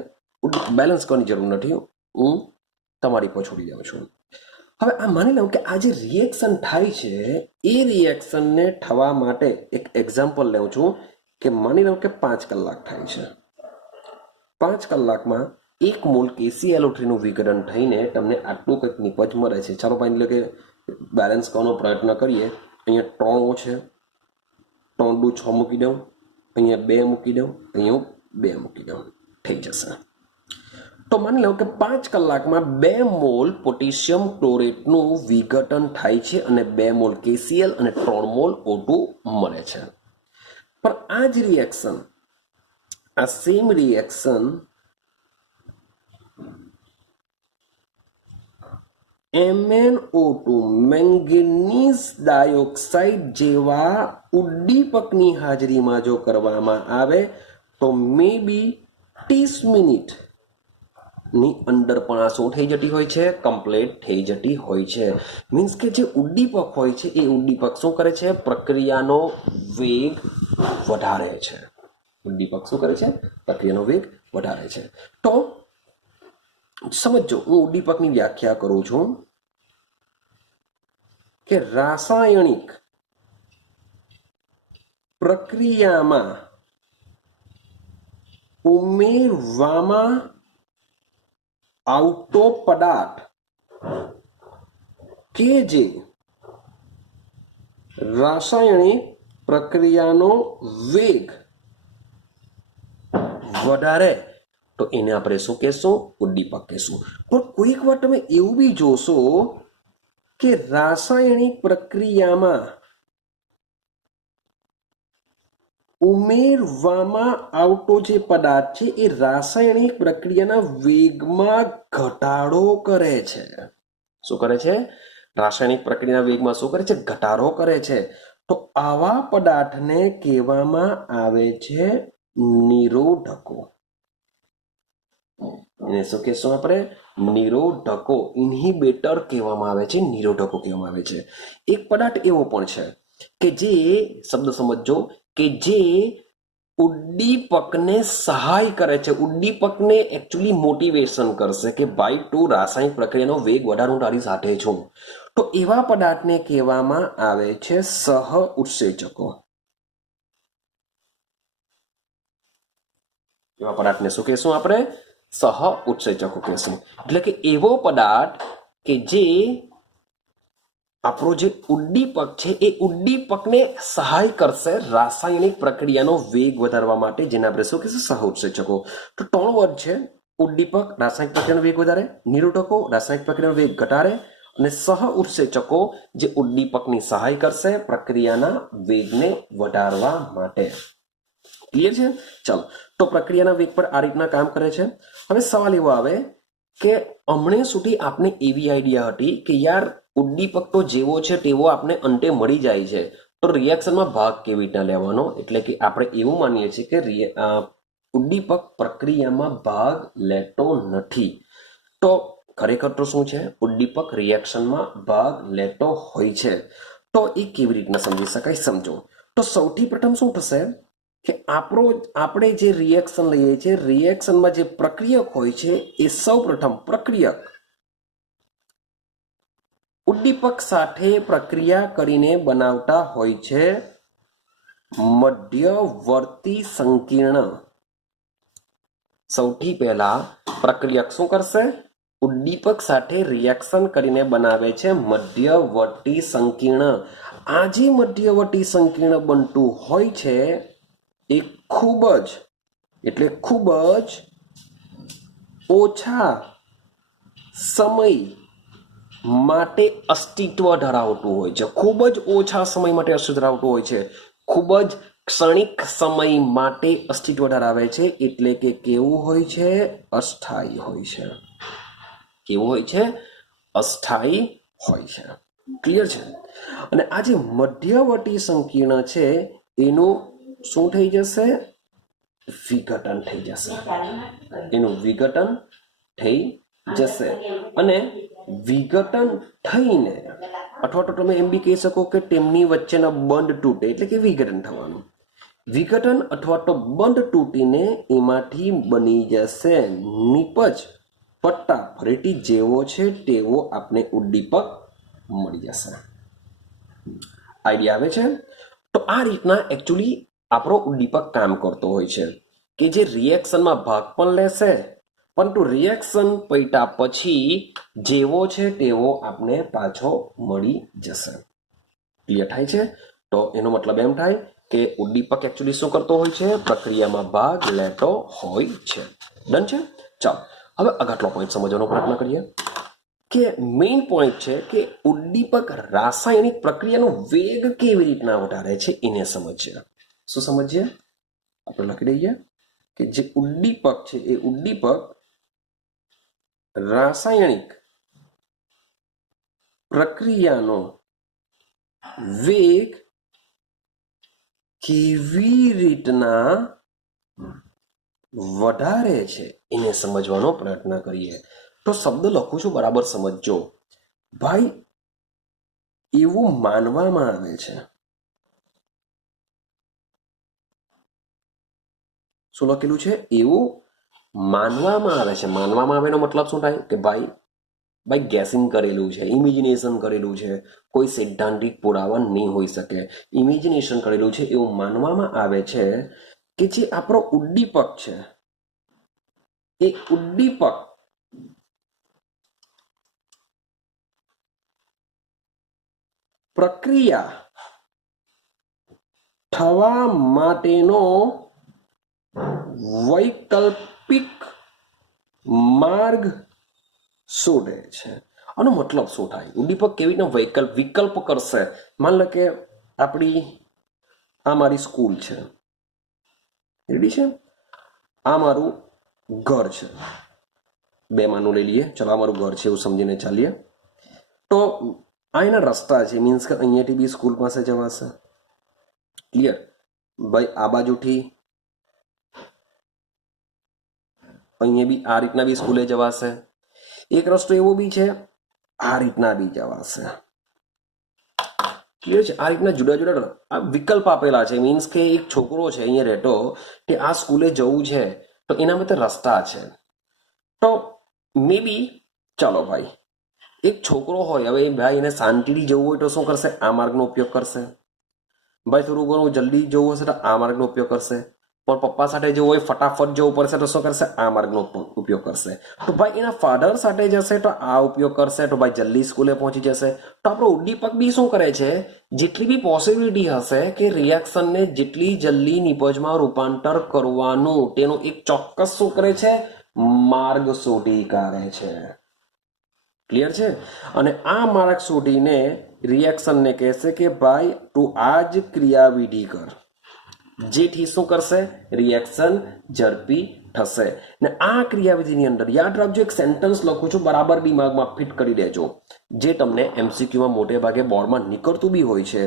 બેલેન્સ કરવાની જરૂર નથી, હું તમારી પર છોડી દઉં છું. હવે આ માની લઉં કે આ જે રિએક્શન થાય છે એ રિએક્શનને થવા માટે એક એક્ઝામ્પલ લઉં છું કે માની લઉં કે 5 કલાક થાય છે. 5 કલાકમાં 1 મોલ KClO3 નું વિઘટન થઈને તમને આટલું કંઈક નિપજ મળે છે. ચાલો માની લો કે બેલેન્સ કરવાનો પ્રયત્ન કરીએ. અહીંયા 3 છે, 3 દુ 6 મૂકી દઉં, અહીંયા 2 મૂકી દઉં, અહીંયા 2 મૂકી દઉં, થઈ જશે. તો માની લો કે 5 કલાકમાં 2 મોલ પોટેશિયમ ક્લોરેટનું વિઘટન થાય છે અને 2 મોલ KCl અને 3 મોલ O2 મળે છે. પણ આ જ રિએક્શન, આ same reaction MnO2 manganese dioxide જેવા ઉદ્દીપકની હાજરીમાં જો કરવામાં આવે તો મે બી 30 મિનિટની અંદર પણ આ શું થઈ જતી હોય છે? કમ્પ્લીટ થઈ જતી હોય છે. મીન્સ કે જે ઉદ્દીપક હોય છે એ ઉદ્દીપક શું કરે છે? પ્રક્રિયાનો વેગ વધારે છે. ઉદ્દીપક શું કરે છે? પ્રક્રિયાનો વેગ વધારે છે. તો સમજો, હું ઉદ્દીપકની વ્યાખ્યા કરું છું કે રાસાયણિક પ્રક્રિયામાં ઉમેરવામાં આવતો પદાર્થ કે જે રાસાયણિક પ્રક્રિયાનો વેગ વધારે, તો એને આપણે શું કહેશું? ઉદ્દીપક કહેશું. પણ કોઈક વાર તમે એવું બી જોશો કે રાસાયણિક પ્રક્રિયામાં ઉમેરવામાં આવતો જે પદાર્થ છે એ રાસાયણિક પ્રક્રિયાના વેગમાં ઘટાડો કરે છે. શું કરે છે? રાસાયણિક પ્રક્રિયાના વેગમાં શું કરે છે? ઘટાડો કરે છે. તો આવા પદાર્થને કહેવામાં આવે છે નિરોધકો. એને શું કહેશું આપણે? નિરોધકો, ઇન્હિબિટર કહેવામાં આવે છે, નિરોધકો કહેવામાં આવે છે. એક પદાર્થ એવો પણ છે કે જે, શબ્દ સમજો, કે જે ઉદ્દીપકને સહાય કરે છે, ઉદ્દીપકને એકચ્યુઅલી મોટિવેશન કરશે કે ભાઈ તું રાસાયણિક પ્રક્રિયાનો વેગ વધારું તારી સાથે છું. તો એવા પદાર્થને કહેવામાં આવે છે સહ ઉત્સેચકો. એવા પદાર્થને શું કહેશું આપણે? સહ ઉત્સેચકો કહેશું. એટલે કે એવો પદાર્થ કે જે આપણો જે ઉદ્દીપક છે એ ઉદ્દીપકને સહાય કરશે રાસાયણિક પ્રક્રિયાનો વેગ વધારવા માટે, જેને આપણે શું કહીશું? સહ ઉત્સેચકો. તો 3 વર્ડ છે: ઉદ્દીપક રાસાયણિક પ્રક્રિયાનો વેગ વધારે, નિરોધકો રાસાયણિક પ્રક્રિયાનો વેગ ઘટાડે, અને સહ ઉત્સેચકો જે ઉદ્દીપકની સહાય કરશે પ્રક્રિયાના વેગને વધારવા માટે. ક્લિયર છે? ચાલો, તો પ્રક્રિયાના વેગ પર આ રીતના કામ કરે છે. હવે સવાલ એવો આવે કે હમણાં સુધી આપને એવી આઈડિયા હતી કે યાર ઉદ્દીપક તો જેવો છે તેવો આપણે અંતે મળી જાય છે, તો રિએક્શનમાં ભાગ કેવી રીતના લેવાનો? એટલે કે આપણે એવું માનીએ છીએ કે ઉદ્દીપક પ્રક્રિયામાં ભાગ લેતો નથી. તો ખરેખર તો શું છે? ઉદ્દીપક રિએક્શનમાં ભાગ લેતો હોય છે. તો એ કેવી રીતના સમજી શકાય? સમજો. તો સૌથી પ્રથમ શું થશે કે આપણે જે રિએક્શન લઈએ છીએ, રિએક્શનમાં જે પ્રક્રિયક હોય છે એ સૌ પ્રથમ પ્રક્રિયક ઉદ્દીપક સાથે પ્રક્રિયા કરીને બનાવતા હોય છે મધ્યવર્તી સંકીર્ણ. સૌથી પહેલા પ્રક્રિયક શું કરશે? ઉદ્દીપક સાથે રિએક્શન કરીને બનાવે છે મધ્યવર્તી સંકીર્ણ. આ જે મધ્યવર્તી સંકીર્ણ બનતું હોય છે એ ખૂબ જ, એટલે ખૂબ જ ઓછા સમય માટે અસ્તિત્વ ધરાવતું હોય છે. ખૂબ જ ઓછા સમય માટે અસ્તિત્વ ધરાવતું હોય છે. ખૂબ જ ક્ષણિક સમય માટે અસ્તિત્વ ધરાવે છે. એટલે કે કેવું હોય છે? અસ્થાયી હોય છે. કેવું હોય છે? અસ્થાયી હોય છે. ક્લિયર છે? અને આ જે મધ્યવર્તી સંકીર્ણ છે એનું શું થઈ જશે? વિઘટન થઈ જશે. એનું વિઘટન થઈ જશે અને વિઘટન થઈને અથવા તો તમે એમ બી કહી શકો કે તેમની વચ્ચેના બંધ તૂટે એટલે કે વિઘટન થવાનું. વિઘટન અથવા તો બંધ તૂટીને એમાંથી બની જશે નિપજ પટ્ટા. ફરીથી જેવો છે તેવો આપણે ઉદ્દીપક મળી જશે. આઈડિયા આવે છે? તો આ રીતના એકચ્યુઅલી આપણો ઉદ્દીપક કામ કરતો હોય છે કે જે રિએક્શનમાં ભાગ પણ લેશે, પરંતુ રિએક્શન પૈટા પછી જેવો છે તેવો આપણે પાછો મળી જશે. ક્લિયર થાય છે? તો એનો મતલબ એમ થાય કે ઉદ્દીપક એકચ્યુઅલી શું કરતો હોય છે? પ્રક્રિયામાં ભાગ લેતો હોય છે. ડન છે? ચાલો હવે આગળનો પોઈન્ટ સમજવાનો પ્રયત્ન કરીએ કે મેઇન પોઈન્ટ છે કે ઉદ્દીપક રાસાયણિક પ્રક્રિયાનો વેગ કેવી રીતના વધારે છે એને સમજીએ. શું સમજીએ? આપણે લખી દઈએ કે જે ઉદ્દીપક છે એ ઉદ્દીપક રાસાયણિક પ્રક્રિયાનો વેગ કેવી રીતના વધારે છે એને સમજવાનો પ્રયત્ન કરીએ. તો શબ્દ લખું છું, બરાબર સમજજો. ભાઈ એવું માનવામાં આવે છે, શું લખેલું છે? એવું માનવામાં આવે છે. માનવામાં આવે એનો મતલબ શું થાય કે ભાઈ ગેસિંગ કરેલું છે, ઇમેજિનેશન કરેલું છે, કોઈ સૈદ્ધાંતિક પુરાવા નહીં હોઈ શકે. ઇમેજિનેશન કરેલું છે એવું માનવામાં આવે છે કે જે આપણો ઉદ્દીપક છે એ ઉદ્દીપક પ્રક્રિયા થવા માટેનો વૈકલ્પિક માર્ગ શોધે છે. આનો મતલબ શું થાય? ઉદ્દીપક કેવી રીતના વિકલ્પ કરશે? માન લો કે આપણી આ મારી સ્કૂલ છે, રેડી છે? આ મારું ઘર છે. બે માનું લઈ લઈએ, ચલો આ મારું ઘર છે એવું સમજીને ચાલીએ. તો આ એના રસ્તા છે, મીન્સ કે અહીંયાથી બી સ્કૂલ પાસે જવાશે. ક્લિયર? ભાઈ આ બાજુથી અહીંયા બી આ રીતના બી સ્કૂલે જવાશે. એક રસ્તો એવો બી છે આ રીતના બી જવાશે. ક્લિયર છે? આ રીતના જુદા જુદા આ વિકલ્પ આપેલા છે. મીન્સ કે એક છોકરો છે અહીંયા રહેતો, કે આ સ્કૂલે જવું છે તો એના માટે રસ્તા છે. તો મે બી ચાલો ભાઈ એક છોકરો હોય, હવે ભાઈ એને શાંતિથી જવું હોય તો શું કરશે? આ માર્ગનો ઉપયોગ કરશે. ભાઈ થોડું ઘણું જલ્દી જવું હશે તો આ માર્ગનો ઉપયોગ કરશે. પણ પપ્પા સાથે જવું હોય, ફટાફટ જવું પડશે તો શું કરશે? આ માર્ગનો ઉપયોગ કરશે. તો ભાઈ એના ફાધર સાથે જશે તો આ ઉપયોગ કરશે, તો ભાઈ જલ્દી સ્કૂલે પહોંચી જશે. તો આપણો ઉદ્દીપક બી શું કરે છે? જેટલી બી પોસિબિલિટી હશે કે રિએક્શનને જેટલી જલ્દી નિપજમાં રૂપાંતર કરવાનું તેનો એક ચોક્કસ શું કરે છે? માર્ગ શોધી કાઢે છે. ક્લિયર છે? અને આ માર્ગ શોધીને રિએક્શનને કહેશે કે ભાઈ તું આ જ ક્રિયાવિધિ કર, જેથી શું કરશે? રિએક્શન ઝડપી થશે. ને આ ક્રિયાવિધિની અંદર યાદ રાખજો, એક સેન્ટેન્સ લખું છું, બરાબર દિમાગમાં ફિટ કરી દેજો, જે તમને એમસીક્યુમાં મોટે ભાગે બોર્ડમાં નીકળતું બી હોય છે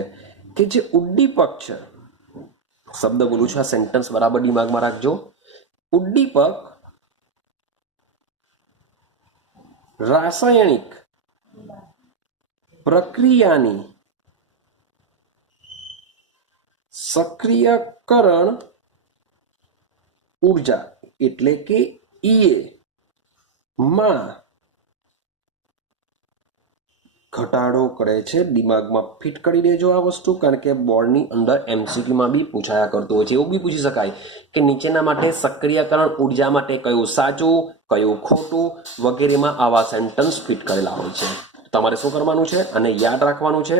કે જે ઉદ્દીપક છે, શબ્દ બોલું છું, આ સેન્ટેન્સ બરાબર દિમાગમાં રાખજો. ઉદ્દીપક રાસાયણિક પ્રક્રિયાની સક્રિયકરણ ઉર્જા એટલે કે ઈએ માં ઘટાડો કરે છે. દિમાગમાં ફિટ કરી દેજો આ વસ્તુ, કારણ કે બોર્ડની અંદર એમસીક્યુમાં બી પૂછાયા કરતું હોય છે. એવું બી પૂછી શકાય કે નીચેના માટે સક્રિયકરણ ઉર્જા માટે કયું સાચું, કયું ખોટું વગેરેમાં આવા સેન્ટેન્સ ફિટ કરેલા હોય છે. તમારે શું કરવાનું છે? અને યાદ રાખવાનું છે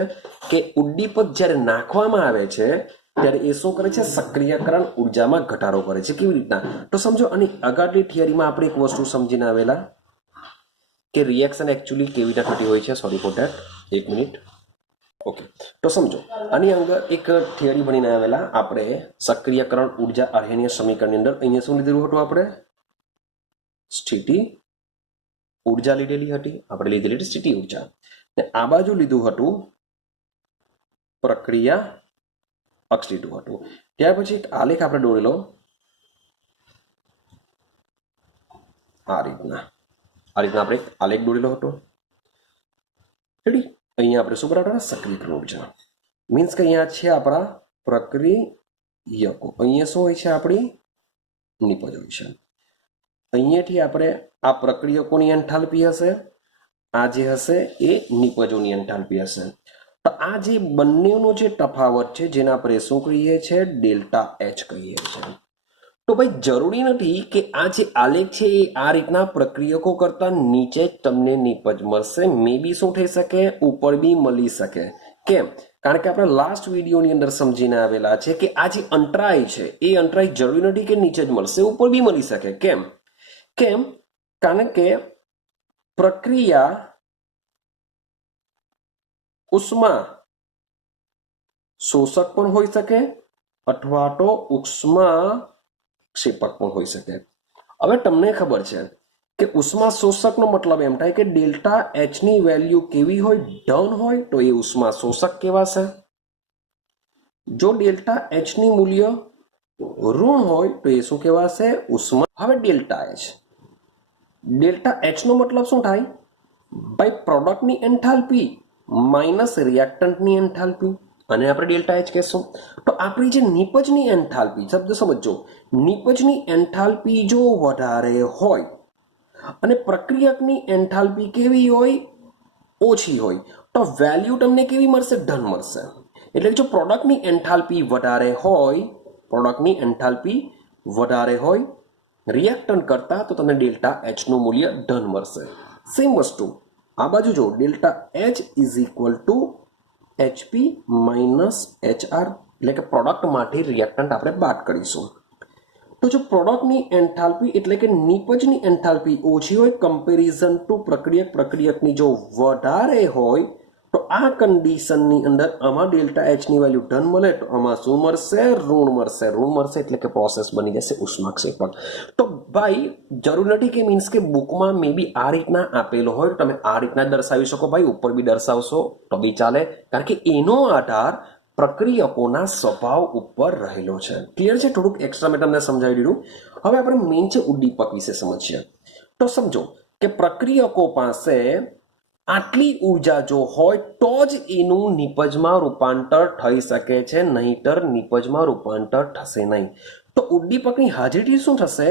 કે ઉદ્દીપક જ્યારે નાખવામાં આવે છે ત્યારે એ શું કરે છે? સક્રિયકરણ ઉર્જામાં ઘટાડો કરે છે. કેવી રીતના? તો સમજો, અને આગળની થિયરીમાં આપણે એક વસ્તુ સમજીને આવેલા કે રિએક્શન એકચ્યુઅલી કેવી રીતે થતી હોય છે. સોરી ફોર ધેટ, એક મિનિટ. ઓકે, તો સમજો આની અંદર એક થિયરી ભણીને આવેલા આપણે સક્રિયકરણ ઉર્જા આર્હેનીય સમીકરણની અંદર. અહીંયા શું લીધેલું હતું આપણે? સ્થિતિ ઉર્જા લીધેલી હતી. આપણે લીધેલી હતી સ્થિતિ ઉર્જા. ને આ બાજુ લીધું હતું પ્રક્રિયા અક્ષ D2 હતું. ત્યાર પછી એક આલેખ આપણે દોરેલો આ રીતના આપણે એક આલેખ દોરેલો હતો. રેડી? અહીંયા આપણે શું બરાબર સક્રિયકરણ ઉર્જા મીન્સ કે અહીંયા છે આપણા પ્રક્રિયકો, અહીંયા શું હોય છે આપણી નિપજ હોય છે. અહીંયાથી આપણે આ પ્રક્રિયકોની એન્થાલ્પી હશે, આ જે હશે એ નિપજોની એન્થાલ્પી હશે. તો આ જે બંનેનો જે તફાવત છે જેને આપણે શું કહીએ છીએ ડેલ્ટા એચ કહીએ છીએ. તો ભાઈ જરૂરી નથી કે આ જે આલેખ છે એ આ રીતના પ્રક્રિયકો કરતા નીચે જ તમને નિપજ મળશે. મે બી શું થઈ શકે ઉપર બી મળી શકે. કેમ? કારણ કે આપણે લાસ્ટ વિડીયોની અંદર સમજીને આવેલા છે કે આ જે અંતરાય છે એ અંતરાય જરૂરી નથી કે નીચે જ મળશે, ઉપર બી મળી શકે. કેમ? કારણ કે પ્રક્રિયા ઉષ્મા શોષક પણ હોઈ શકે અથવા તો ઉષ્મા ક્ષેપક પણ હોઈ શકે. હવે તમને ખબર છે કે ઉષ્મા શોષકનો મતલબ એમ થાય કે ડેલ્ટા એચ ની વેલ્યુ કેવી હોય ધન હોય તો એ ઉષ્મા શોષક કહેવાશે. જો ડેલ્ટા એચ ની મૂલ્ય ઋણ હોય તો એ શું કહેવાશે ઉષ્મા. હવે ડેલ્ટા એચ નો મતલબ શું થાય ભાઈ પ્રોડક્ટની એન્થાલ્પી માઇનસ રિએક્ટન્ટની એન્થાલ્પી, અને આપણે ડેલ્ટા એચ કહેશું. તો આપણી જે નિપજની એન્થાલ્પી શબ્દ સમજો, નિપજની એન્થાલ્પી જો વધારે હોય અને પ્રક્રિયકની એન્થાલ્પી કેવી હોય ઓછી હોય તો વેલ્યુ તમને કેવી મળશે ધન મળશે. એટલે કે જો પ્રોડક્ટની એન્થાલ્પી વધારે હોય રિએક્ટન્ટ કરતા તો તમને ડેલ્ટા એચ નું મૂલ્ય ધન મળશે. સેમ વસ્તુ આ બાજુ જો delta H is equal two HP minus HR, એટલે કે પ્રોડક્ટ માટે રિએક્ટન્ટ આપણે બાદ કરીશું. તો જો પ્રોડક્ટની એન્થાલ્પી એટલે કે નિપજની એન્થાલ્પી ઓછી હોય કમ્પેરિઝન ટુ પ્રક્રિયકની જો વધારે હોય તો આ કન્ડિશનની અંદર આમાં ડેલ્ટા એચ ની વેલ્યુ ધન મળે તો આમાં શું મળશે ઋણ મળશે એટલે કે પ્રોસેસ બની જશે ઉષ્માક્ષેપક. તો ભાઈ જરૂર નથી કે મીન્સ કે બુકમાં મે બી આ રીતના આપેલો હોય તો તમે આ રીતના દર્શાવી શકો. ભાઈ ઉપર બી દર્શાવશો તો બી ચાલે, કારણ કે એનો આધાર પ્રક્રિયકોના સ્વભાવ ઉપર રહેલો છે. ક્લિયર છે? થોડુંક એક્સ્ટ્રા મેં તમને સમજાવી દીધું. હવે આપણે મેઇન છે ઉદ્દીપક વિશે સમજીએ. તો સમજો કે પ્રક્રિયકો પાસે આટલી ઉર્જા જો હોય તો જ એનું નિપજમાં રૂપાંતર થઈ શકે છે, નહીતર નિપજમાં રૂપાંતર થશે નહીં. તો ઉદ્દીપકની હાજરીથી શું થશે?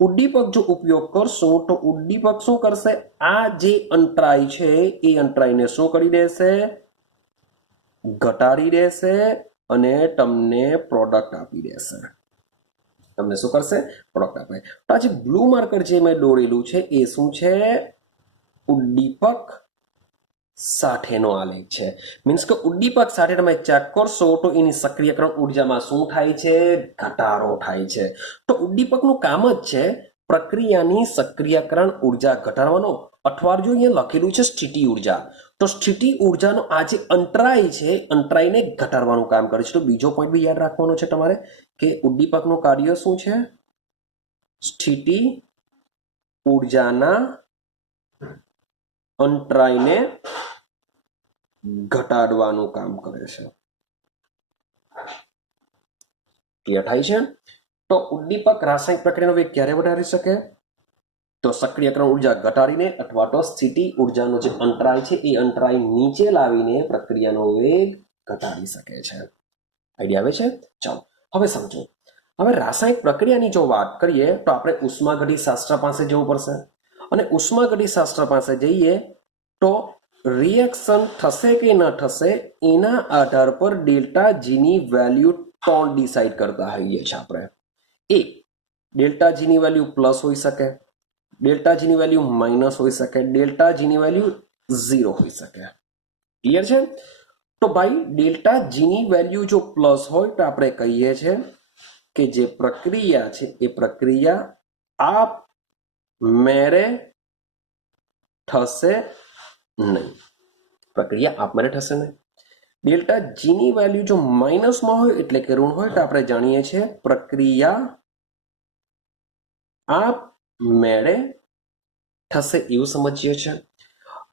ઉદ્દીપક જો ઉપયોગ કરશું તો ઉદ્દીપક શું કરશે આ જે અંતરાય છે એ અંતરાયને શું કરી દેશે ઘટાડી દેશે અને તમને પ્રોડક્ટ આપી દેશે. તમને શું કરશે પ્રોડક્ટ આપે. તો આ જે બ્લુ માર્કર જે મેં દોરેલું છે એ શું છે ઉદ્દીપક સાથેનો આલેખ છે. મીન્સ કે ઉદ્દીપક સાથે તમે ચેક કરશો તો એની સક્રિયકરણ ઉર્જામાં શું થાય છે ઘટાડો થાય છે. તો ઉદ્દીપકનું કામ જ છે પ્રક્રિયાની સક્રિયકરણ ઉર્જા ઘટાડવાનો, અથવા જો અહીંયા લખેલું છે સ્થિતિ ઉર્જા, તો સ્થિતિ ઉર્જાનો આ જે અંતરાય છે અંતરાયને ઘટાડવાનું કામ કરે છે. તો બીજો પોઈન્ટ બી યાદ રાખવાનો છે તમારે કે ઉદ્દીપકનું કાર્ય શું છે સ્થિતિ ઉર્જાના અંતરાયને ઘટાડવાનું કામ કરે છે. ક્લિયર થાય છે? તો ઉદ્દીપક રાસાયણિક પ્રક્રિયાનો વેગ ક્યારે વધારી શકે તો સક્રિયકરણ ઉર્જા ઘટાડીને અથવા તો સ્થિતિ ઉર્જાનો જે અંતરાય છે એ અંતરાય નીચે લાવીને પ્રક્રિયાનો વેગ ઘટાડી શકે છે. આઈડિયા આવે છે? ચાલો હવે સમજો. હવે રાસાયણિક પ્રક્રિયાની જો વાત કરીએ તો આપણે ઉષ્માગતિશાસ્ત્ર પાસે જવું પડશે, અને ઉષ્માગતિશાસ્ત્ર પાસે જઈએ તો રિએક્શન થશે કે ન થશે એના આધાર પર ડેલ્ટા જીની વેલ્યુ ત્રણ ડિસાઈડ કરતા હોઈએ છીએ આપણે. એક, ડેલ્ટા જીની વેલ્યુ પ્લસ હોઈ શકે, ડેલ્ટા જીની વેલ્યુ માઇનસ હોઈ શકે, ડેલ્ટા જીની વેલ્યુ 0 હોઈ શકે. ક્લિયર છે? તો ભાઈ ડેલ્ટા જીની વેલ્યુ જો પ્લસ હોય તો આપણે કહીએ છીએ કે જે પ્રક્રિયા છે એ પ્રક્રિયા આપ મેરે થશે નહીં. પ્રક્રિયા આપમેળે થશે નહીં. ડેલ્ટા જીની વેલ્યુ જો માઇનસમાં હોય એટલે કે ઋણ હોય તો આપણે જાણીએ છીએ પ્રક્રિયા આપમેળે થશે એવું સમજીએ છીએ.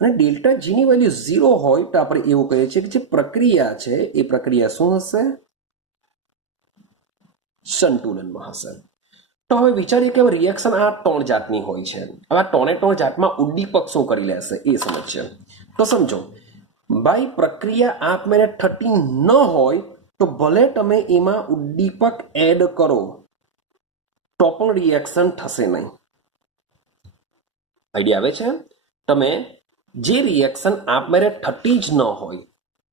અને ડેલ્ટા જીની વેલ્યુ 0 હોય તો આપણે એવું કહીએ છીએ કે જે પ્રક્રિયા છે એ પ્રક્રિયા શું હશે? સંતુલનમાં હશે. તો હવે વિચારીએ કે રિએક્શન આ 3 જાતની હોય છે. હવે આ 3 જાતમાં ઉદ્દીપક શું કરી લેશે એ સમજીએ. તો સમજો ભાઈ, પ્રક્રિયા આપમેળે થતી ન હોય તો ભલે તમે એમાં ઉદ્દીપક એડ કરો તો પણ રિએક્શન થશે નહીં. આઈડિયા આવે છે? તમે જે રિએક્શન આપમેળે થતી જ ન હોય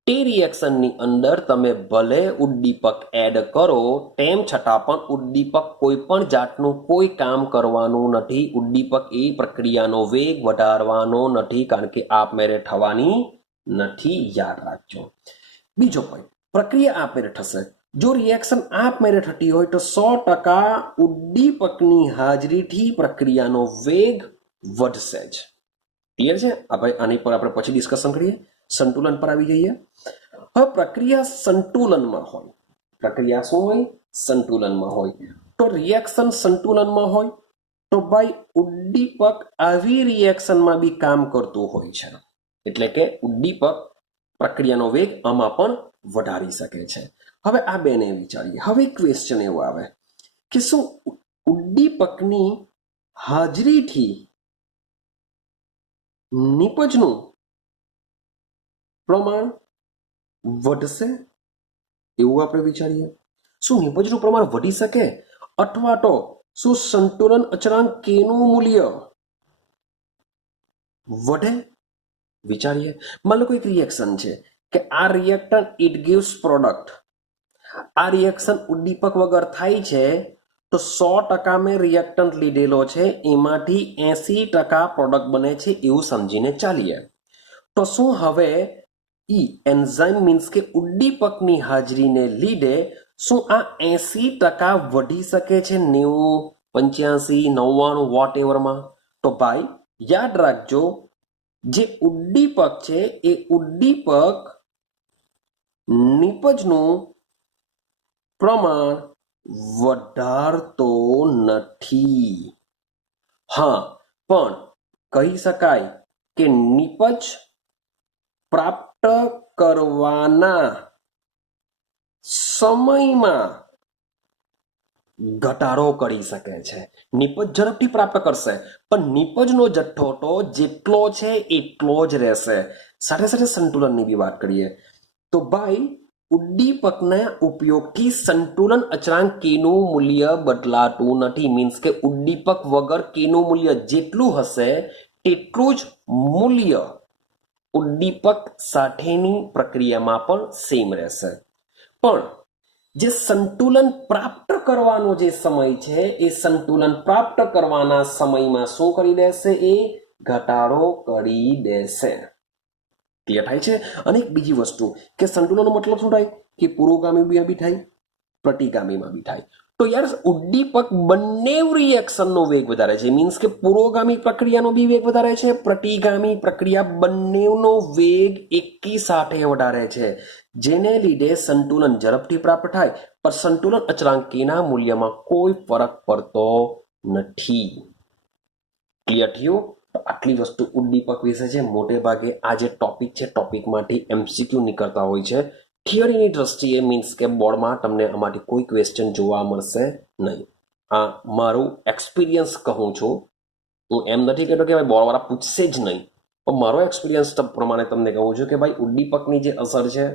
તે રિએક્શનની અંદર તમે ભલે ઉદ્દીપક એડ કરો તેમ છતાં પણ ઉદ્દીપક કોઈ પણ જાતનું કોઈ કામ કરવાનું નથી. ઉદ્દીપક એ પ્રક્રિયાનો વેગ વધારવાનો નથી, કારણ કે આપમેળે થવાની નથી. યાદ રાખજો. બીજો પોઈન્ટ, પ્રક્રિયા આપમેળે થશે. જો રિએક્શન આપમેળે થતી હોય તો 100% ઉદ્દીપકની હાજરીથી પ્રક્રિયાનો વેગ વધશે જ. ક્લિયર છે? આની પર આપણે પછી ડિસ્કશન કરીએ. સંતુલન પર આવી જઈએ. હવે પ્રક્રિયા સંતુલનમાં હોય, પ્રક્રિયા શું હોય? સંતુલનમાં હોય. તો રિએક્શન સંતુલનમાં હોય તો ભાઈ ઉદ્દીપક આવી રિએક્શનમાં બી કામ કરતું હોય છે. એટલે કે ઉદ્દીપક પ્રક્રિયાનો વેગ આમાં પણ વધારી શકે છે. હવે આ બેને વિચારીએ. હવે ક્વેશ્ચન એવો આવે કે શું ઉદ્દીપકની હાજરીથી નિપજનું પ્રમાણ વધશે? એવું આપણે વિચારીએ. શું નિપજનું પ્રમાણ વધી શકે અથવા તો શું સંતુલન અચળાંક k નું મૂલ્ય વધે? વિચારીએ. માની લો કોઈ રિએક્શન છે કે આ રિએક્ટન્ટ ઇટ ગિવ્સ પ્રોડક્ટ. આ રિએક્શન ઉદ્દીપક વગર થાય છે તો 100% મેં રિએક્ટન્ટ લીધેલો છે, એમાંથી 80% પ્રોડક્ટ બને છે એવું સમજીને ચાલીએ. તો શું હવે એન્ઝાઇમ મીન્સ કે ઉદ્દીપકની હાજરીને લીધે શું આ 80% વધી શકે છે? 90, 85, 99 વોટ એવરમાં? તો ભાઈ યાદ રાખજો, જે ઉદ્દીપક છે એ ઉદ્દીપક નિપજનું પ્રમાણ વધારતો નથી. હા, પણ કહી શકાય કે નિપજ પ્રાપ્ત કરવાના સમયમાં ઘટાડો કરી શકે છે. નિપજ ઝડપથી પ્રાપ્ત કરશે પણ નિપજનો જથ્થો તો જેટલો છે એટલો જ રહેશે. સાથે સાથે સંતુલનની બી વાત કરીએ તો ભાઈ ઉદ્દીપકના ઉપયોગથી સંતુલન અચળાંક k નું મૂલ્ય બદલાતું નથી. મીન્સ કે ઉદ્દીપક વગર k નું મૂલ્ય જેટલું હશે તેટલું જ મૂલ્ય ઉદ્દીપક સાથેની પ્રક્રિયામાં પણ સેમ રહેશે. પણ જે સંતુલન પ્રાપ્ત કરવાનો જે સમય છે એ સંતુલન પ્રાપ્ત કરવાના સમયમાં શું કરી દેશે? એ ઘટાડો કરી દેશે. ક્લિયર થાય છે? અને એક બીજી વસ્તુ કે સંતુલનનો મતલબ શું થાય કે પુરોગામી બી થાય, પ્રતિગામીમાં બી થાય. તો યાર ઉદ્દીપક બંને રિએક્શનનો વેગ વધારે છે. મીન્સ કે પુરોગામી પ્રક્રિયાનો બી વેગ વધારે છે, પ્રતિગામી પ્રક્રિયા બંનેનો વેગ એકી સાથે વધારે છે, જેને લીધે સંતુલન ઝડપથી પ્રાપ્ત થાય પણ સંતુલન અચળાંક કેના મૂલ્યમાં કોઈ ફરક પડતો નથી. ક્લિયર થયું? આટલી વસ્તુ ઉદ્દીપક વિશે છે. મોટે ભાગે આ જે ટોપિક છે ટોપિકમાંથી MCQ નીકળતા હોય છે. થિયરીની દ્રષ્ટિએ મીન્સ કે બોર્ડમાં તમને આમાંથી કોઈ ક્વેશ્ચન જોવા મળશે નહીં. આ મારું એક્સપિરિયન્સ કહું છું. હું એમ નથી કહેતો કે ભાઈ બોર્ડવાળા પૂછશે જ નહીં, પણ મારો એક્સપિરિયન્સ પ્રમાણે તમને કહું છું કે ભાઈ ઉદ્દીપકની જે અસર છે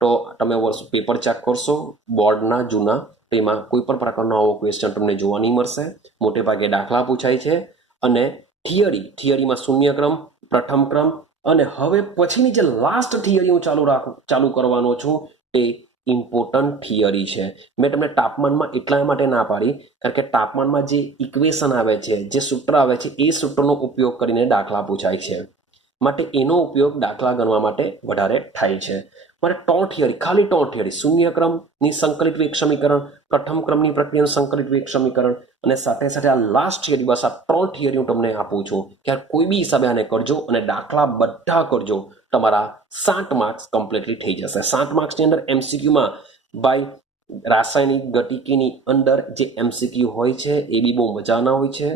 તો તમે પેપર ચેક કરશો બોર્ડના જૂના, તો એમાં કોઈ પણ પ્રકારનો આવો ક્વેશ્ચન તમને જોવા નહીં મળશે. મોટે ભાગે દાખલા પૂછાય છે અને થિયરીમાં શૂન્યક્રમ, પ્રથમ ક્રમ અને હવે પછીની જે લાસ્ટ થિયરી હું ચાલુ કરવાનો છું તે ઇમ્પોર્ટન્ટ થિયરી છે. મેં તમને તાપમાનમાં એટલા માટે ના પાડી કારણ કે તાપમાનમાં જે ઇક્વેશન આવે છે, જે સૂત્ર આવે છે એ સૂત્રનો ઉપયોગ કરીને દાખલા પૂછાય છે, માટે એનો ઉપયોગ દાખલા ગણવા માટે વધારે થાય છે. મારે 3 થિયરી, ખાલી 3 થિયરી, શૂન્યક્રમની સંકલિત વેગ સમીકરણ, પ્રથમ ક્રમની પ્રક્રિયાનું સંકલિત વેગ સમીકરણ અને સાથે સાથે આ લાસ્ટ થિયરી, બસ આ 3 થિયરી હું તમને આપું છું કે કોઈ બી હિસાબે આને કરજો અને દાખલા બધા કરજો. તમારા 7 માર્ક્સ કમ્પ્લીટલી થઈ જશે. 7 માર્ક્સની અંદર MCQમાં બાય રાસાયણિક ગતિકીની અંદર જે MCQ હોય છે એ બી બહુ મજાના હોય છે,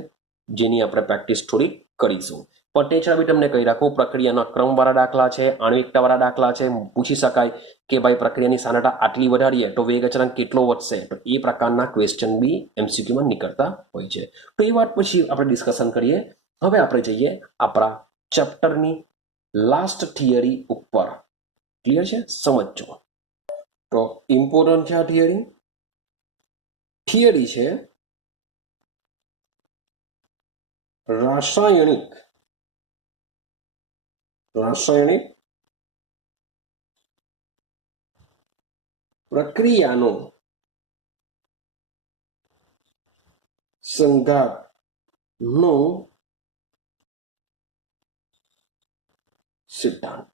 જેની આપણે પ્રેક્ટિસ થોડી કરીશું. પોટેન્શિયલ બી તમને કહી રાખું, પ્રક્રિયાના ક્રમવાળા દાખલા છે, આણ્વિકતાવાળા દાખલા છે. પૂછી શકાય કે ભાઈ પ્રક્રિયાની સાંદ્રતા આટલી વધારીએ તો વેગ અચળાંક કેટલો વધશે, તો એ પ્રકારના ક્વેશ્ચન બી એમસીક્યુમાં નીકળતા હોય છે. તો એ વાત પછી આપણે ડિસ્કશન કરીએ. હવે આપણે જઈએ આપણા ચેપ્ટરની લાસ્ટ થિયરી ઉપર. ક્લિયર છે? સમજો. તો ઇમ્પોર્ટન્ટ છે આ થિયરી. થિયરી છે રાસાયણિક પ્રક્રિયાનો સંઘાતનો સિદ્ધાંત.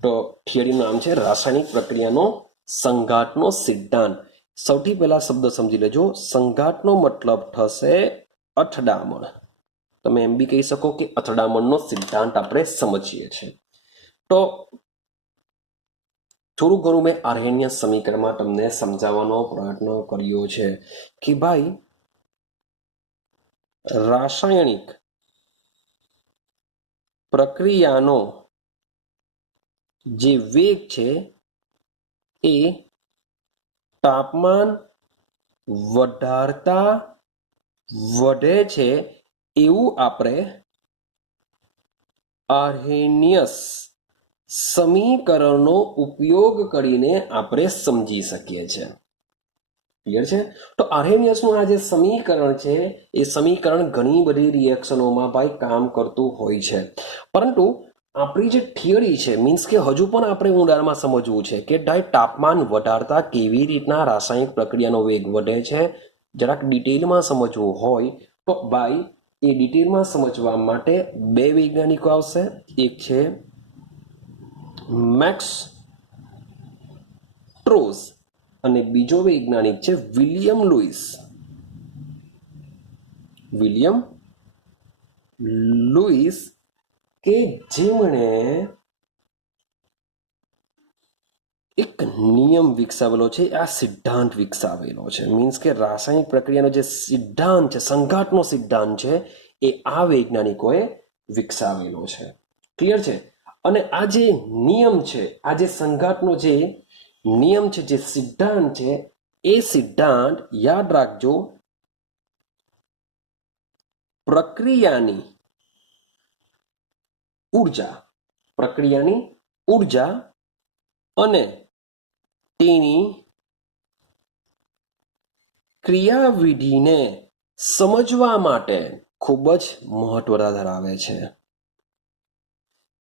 તો થિયરીનું નામ છે રાસાયણિક પ્રક્રિયાનો સંઘાતનો સિદ્ધાંત. સૌથી પહેલા શબ્દ સમજી લેજો. સંઘાતનો મતલબ થશે અથડામણ. તમે એમ બી કહી શકો કે અથડામણનો સિદ્ધાંત આપણે સમજીએ છીએ. તો થોડું ઘણું મેં આર્હેનિયસ સમીકરણમાં તમને સમજાવવાનો પ્રયત્ન કર્યો છે કે ભાઈ રાસાયણિક પ્રક્રિયાનો જે વેગ છે એ તાપમાન વધારતા વધે છે એવું આપણે આર્હેનિયસ સમીકરણનો ઉપયોગ કરીને આપણે સમજી શકીએ છીએ. ક્લિયર છે? તો આર્હેનિયસનું આ જે સમીકરણ છે એ સમીકરણ ઘણી બધી રિએક્શનોમાં ભાઈ કામ કરતું હોય છે. પરંતુ આપણી જે થિયરી છે મીન્સ કે હજુ પણ આપણે ઊંડાણમાં સમજવું છે કે ભાઈ તાપમાન વધારતા કેવી રીતના રાસાયણિક પ્રક્રિયાનો વેગ વધે છે. જરાક ડિટેલમાં સમજવું હોય તો ભાઈ એ ડિટેલમાં સમજવા માટે બે વૈજ્ઞાનિકો આવશે. એક છે મેક્સ ટ્રોઝ અને બીજો વૈજ્ઞાનિક છે વિલિયમ લુઈસ કે જેમણે એક નિયમ વિકસાવેલો છે, આ સિદ્ધાંત વિકસાવેલો છે. મીન્સ કે રાસાયણિક પ્રક્રિયાનો જે સિદ્ધાંત છે, સંઘાતનો સિદ્ધાંત છે, એ આ વૈજ્ઞાનિકોએ વિકસાવેલો છે. ક્લિયર છે? અને આ જે નિયમ છે, આ જે સંઘાતનો જે નિયમ છે, જે સિદ્ધાંત છે, એ સિદ્ધાંત યાદ રાખજો પ્રક્રિયાની ઉર્જા અને તેની ક્રિયાવિધિને સમજવા માટે ખૂબ જ મહત્વ ધરાવે છે.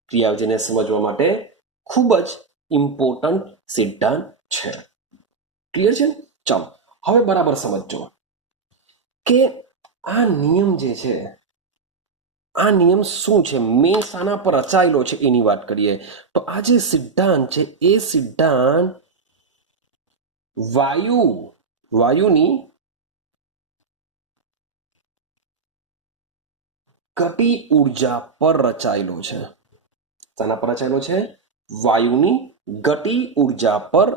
ક્રિયાવિધિને સમજવા માટે ખૂબ જ ઇમ્પોર્ટન્ટ સિદ્ધાંત છે. ક્લિયર છે? ચાલો હવે બરાબર સમજો કે આ નિયમ જે છે, આ નિયમ શું છે, મેન શાના પર રચાયેલો છે એની વાત કરીએ તો આ જે સિદ્ધાંત છે એ સિદ્ધાંત વાયુની ગતિ ઉર્જા પર રચાયેલો છે. શાના પર રચાયેલો છે? વાયુની ગતિ ઉર્જા પર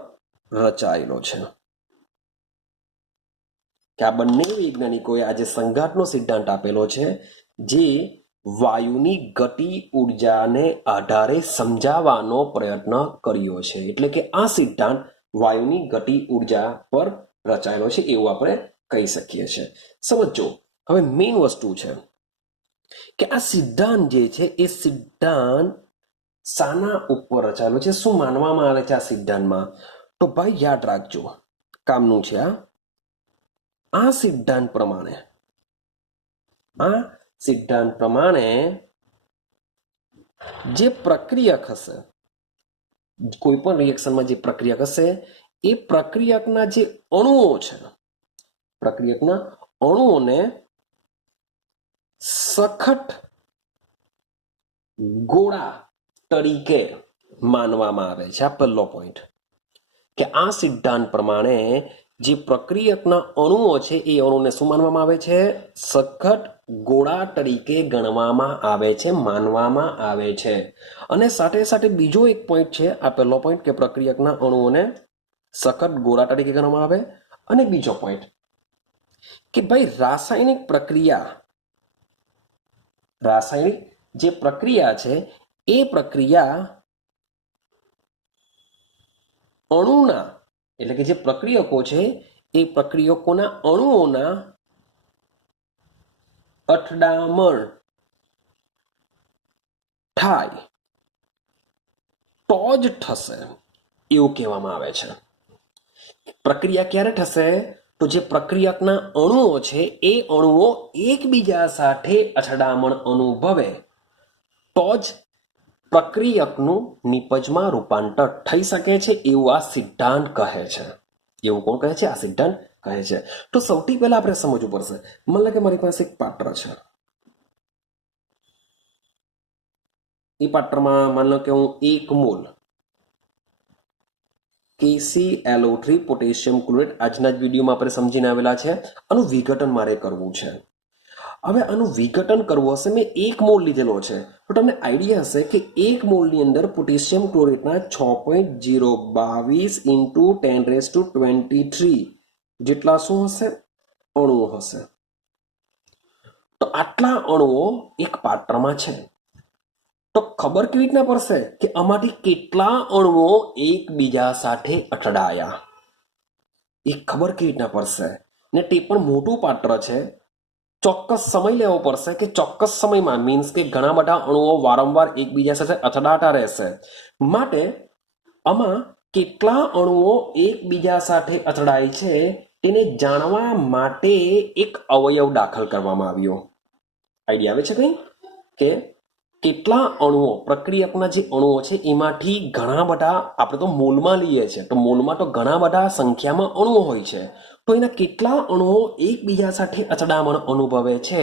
રચાયેલો છે. કે આ બંને વૈજ્ઞાનિકોએ આજે સંઘાતનો સિદ્ધાંત આપેલો છે જે વાયુની ગતિ ઉર્જાને આધારે સમજાવવાનો પ્રયત્ન કર્યો છે. એટલે કે આ સિદ્ધાંત વાયુની ગતિ ઉર્જા પર રચાયેલો છે એવું આપણે કહી શકીએ છીએ. સમજો હવે મેઇન વસ્તુ છે કે આ સિદ્ધાંત જે છે એ સિદ્ધાંત શાના ઉપર રચાયેલો છે, શું માનવામાં આવે છે આ સિદ્ધાંતમાં? તો ભાઈ યાદ રાખજો, કામનું છે આ સિદ્ધાંત પ્રમાણે જે પ્રક્રિયક હશે, કોઈ પણ રિએક્શનમાં જે પ્રક્રિયક હશે એ પ્રક્રિયકના જે અણુઓ છે, પ્રક્રિયકના અણુઓને સખત ગોળા તરીકે માનવામાં આવે છે. આ પહેલો પોઈન્ટ કે આ સિદ્ધાંત પ્રમાણે જે પ્રક્રિયકના અણુઓ છે એ અણુને શું માનવામાં આવે છે? સખત ગોળા તરીકે ગણવામાં આવે છે, માનવામાં આવે છે. અને સાથે સાથે બીજો એક પોઈન્ટ છે, આ પહેલો પોઈન્ટ કે પ્રક્રિયકના અણુઓને સખત ગોળા તરીકે ગણવામાં આવે. અને બીજો પોઈન્ટ કે ભાઈ રાસાયણિક જે પ્રક્રિયા છે એ પ્રક્રિયા અણુના એટલે કે જે પ્રક્રિયકો છે એ પ્રક્રિયકોના અણુઓના અથડામણ થાય તો જ થશે એવું કહેવામાં આવે છે. પ્રક્રિયા ક્યારે થશે? તો જે પ્રક્રિયકના અણુઓ છે એ અણુઓ એકબીજા સાથે અથડામણ અનુભવે તો જ પ્રક્રિયકનું નિપજમાં રૂપાંતર થઈ શકે છે એવું આ સિદ્ધાંત કહે છે. એવું કોણ કહે છે? આ સિદ્ધાંત કહે છે. તો સૌથી પહેલા આપણે સમજવું પડશે. મને કે મારી પાસે એક પાત્ર છે, એ પાત્રમાં માની લો કે હું 1 મોલ KClO3 પોટેશિયમ ક્લોરેટ આજના જ વિડીયોમાં આપણે સમજીને આવેલા છે. આનું વિઘટન મારે કરવું છે. હવે આનું વિઘટન કરવું હશે, મેં 1 મોલ લીધેલો છે, તો તમને આઈડિયા હશે કે 1 મોલની અંદર પોટેશિયમ ક્લોરેટના 6.022 ઇન્ટુ 10⁻23 જેટલા શું હશે? અણુઓ હશે. તો આટલા અણુઓ એક પાત્રમાં છે. તો ખબર કેવી રીતના પડશે કે આમાંથી કેટલા અણુઓ એકબીજા સાથે અથડાયા? એ ખબર કેવી રીતના પડશે? ને તે પણ મોટું પાત્ર છે. ચોક્કસ સમય લેવો પડશે કે ચોક્કસ સમયમાં મીન્સ કે ઘણા બધા અણુઓ વારંવાર એકબીજા સાથે અથડાતા રહેશે. માટે આમાં કેટલા અણુઓ એકબીજા સાથે અથડાય છે તેને જાણવા માટે એક અવયવ દાખલ કરવામાં આવ્યો. આઈડિયા આવે છે કંઈ? કે કેટલા અણુઓ, પ્રક્રિયકના જે અણુઓ છે એમાંથી ઘણા બધા, આપણે તો મોલમાં લઈએ છીએ, તો મોલમાં તો ઘણા બધા સંખ્યામાં અણુઓ હોય છે. તો એના કેટલા અણુઓ એકબીજા સાથે અથડામણ અનુભવે છે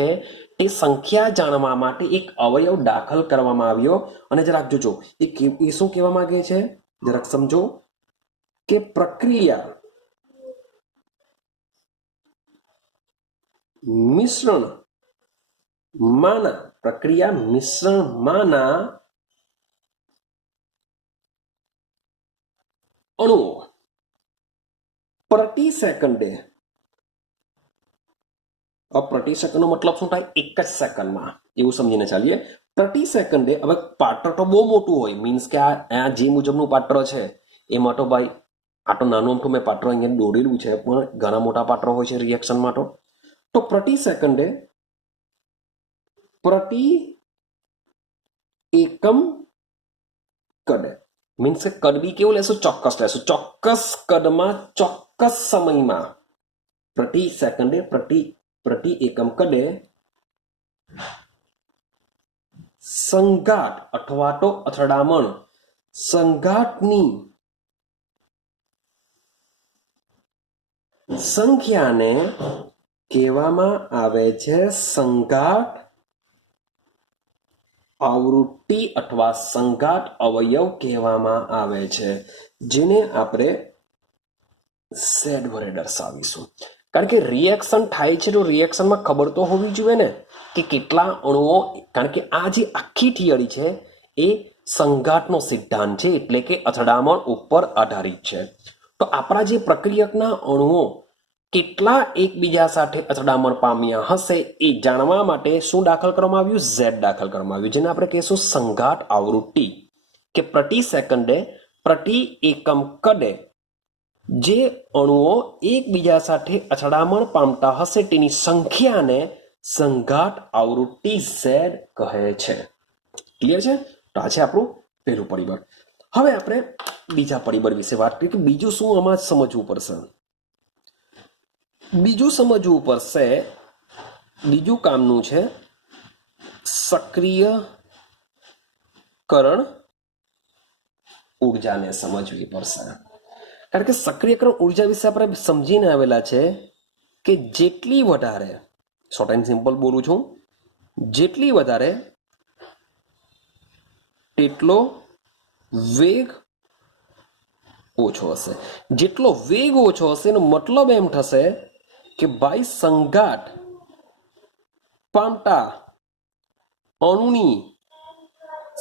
એ સંખ્યા જાણવા માટે એક અવયવ દાખલ કરવામાં આવ્યો. અને જરાક જોજો એ શું કહેવા માંગે છે, જરાક સમજો કે પ્રક્રિયા મિશ્રણમાંના અણુઓ પ્રતિ સેકન્ડે, પ્રતિ સેકન્ડનો મતલબ શું થાય? 1 જ સેકન્ડમાં, એવું સમજીને ચાલીએ. પ્રતિ સેકન્ડે, હવે પાત્ર તો બહુ મોટું હોય, મીન્સ કે આ જે મુજબનું પાત્ર છે એમાં તો ભાઈ આ તો નાનું અમથું મેં પાત્ર અહીંયા દોરેલું છે, પણ ઘણા મોટા પાત્ર હોય છે રિએક્શનમાં. તો પ્રતિ સેકન્ડે પ્રતિ એકમ કદ, મીન્સ કે કદ બી કેવું લેશું? ચોક્કસ લેશું. ચોક્કસ કદમાં ચોક્કસ સમયમાં પ્રતિ સેકન્ડે પ્રતિ એકમ કદે સંઘાત અથવા તો અથડામણ, સંઘાતની સંખ્યાને કહેવામાં આવે છે સંઘાત આવૃત્તિ અથવા સંઘાત અવયવ કહેવામાં આવે છે, જેને આપણે Z વડે દર્શાવીશું. કારણ કે રિએક્શન થાય છે તો રિએક્શનમાં ખબર તો હોવી જોઈએ ને કે કેટલા અણુઓ, કારણ કે આ જે આખી થિયરી છે એ સંઘાતનો સિદ્ધાંત છે, એટલે કે અથડામણ ઉપર આધારિત છે. તો આપણા જે પ્રક્રિયકના અણુઓ કેટલા એકબીજા સાથે અથડામણ પામ્યા હશે એ જાણવા માટે શું દાખલ કરવામાં આવ્યું? Z દાખલ કરવામાં આવ્યું, જેને આપણે કહીશું સંઘાત આવૃત્તિ. કે પ્રતિ સેકન્ડે પ્રતિ એકમ કદે જે અણુઓ એકબીજા સાથે અથડામણ પામતા હશે તેની સંખ્યાને સંઘાત આવૃત્તિ Z કહે છે. ક્લિયર છે? તો આ છે આપણું પહેલું પરિબળ. હવે આપણે બીજા પરિબળ વિશે વાત કરીએ કે બીજું શું આમાં સમજવું પડશે. બીજું સમજવું પડશે, બીજું કામનું છે સક્રિયકરણ ઉર્જાને સમજવી પડશે. કારણ કે સક્રિયકરણ ઉર્જા વિશે આપણે સમજીને આવેલા છે કે જેટલી વધારે, શોર્ટ એન્ડ સિમ્પલ બોલું છું, જેટલી વધારે તેટલો વેગ ઓછો હશે. જેટલો વેગ ઓછો હશે એનો મતલબ એમ થશે કે ભાઈ સંઘાત પામતા અણુની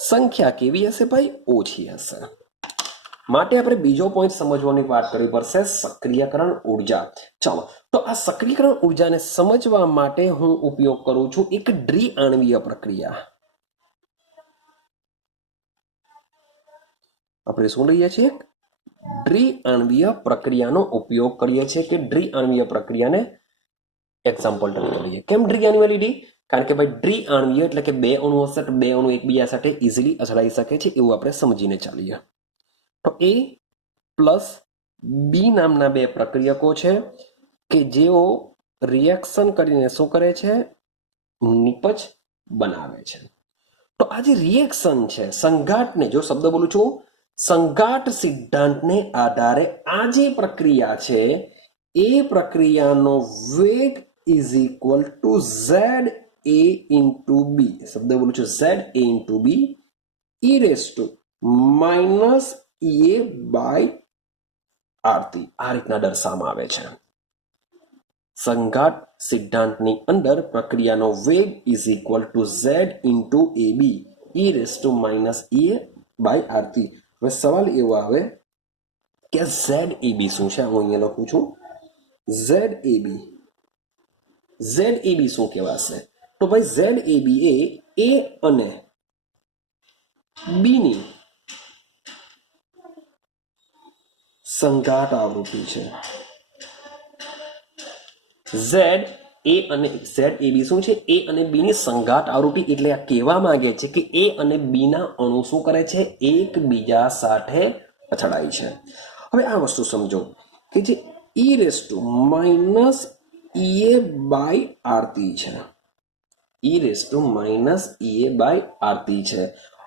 સંખ્યા કેવી હશે? ભાઈ ઓછી હશે. માટે આપણે બીજો પોઈન્ટ સમજવાની વાત કરવી પડશે, સક્રિયકરણ ઉર્જા. ચાલો, તો આ સક્રિયકરણ ઉર્જાને સમજવા માટે હું ઉપયોગ કરું છું એક દ્વિઆણવીય પ્રક્રિયા. આપણે શું લઈએ છીએ? દ્વિઆણ્વીય પ્રક્રિયાનો ઉપયોગ કરીએ છીએ કે દ્વિઆણ્વીય પ્રક્રિયાને એક્ઝામ્પલ તરીકે લઈએ. કેમ દ્વિઆણ્વીય લીધી? કારણ કે ભાઈ દ્વિઆણ્વીય એટલે કે બે અણુ હશે તો બે અણુ એકબીજા સાથે ઇઝીલી અથડાઈ શકે છે એવું આપણે સમજીને ચાલીએ. તો એ પ્લસ બી નામના બે પ્રક્રિયકો છે કે જેઓ રિએક્શન કરીને શું કરે છે? નિપજ બનાવે છે. તો આ જે રિએક્શન છે, સંઘાતને, જો શબ્દ બોલું છું, સંઘાત સિદ્ધાંતને આધારે આ જે પ્રક્રિયા છે એ પ્રક્રિયાનો વેગ is equal to Z A into B. શબ્દ બોલું છું, Z A into B E raise to minus A by RT. આ રીતના દર્શાવવામાં આવે છે. સંઘાત સિદ્ધાંતની અંદર પ્રક્રિયાનો વેગ is equal to Z into A B E raise to minus A by RT. હવે સવાલ એવો આવે કે ઝેડ એ બી શું છે? હું અહીંયા લખું છું ઝેડ એ બી. ઝેડ એ બી શું કહેવાશે? તો ભાઈ ઝેડ એ બી એ અને બીની સંઘાત આવૃત્તિ છે. ઝેડ એ અને ઝેડ એ બી શું છે? એ અને બી ની સંઘાત આવૃત્તિ. એટલે આ કહેવા માંગે છે કે એ અને બી ના અણુ શું કરે છે? એકબીજા સાથે અથડાય છે. હવે આ વસ્તુ સમજો કે જે e raise to minus A by RT છે, ઈ raise to minus A by RT છે.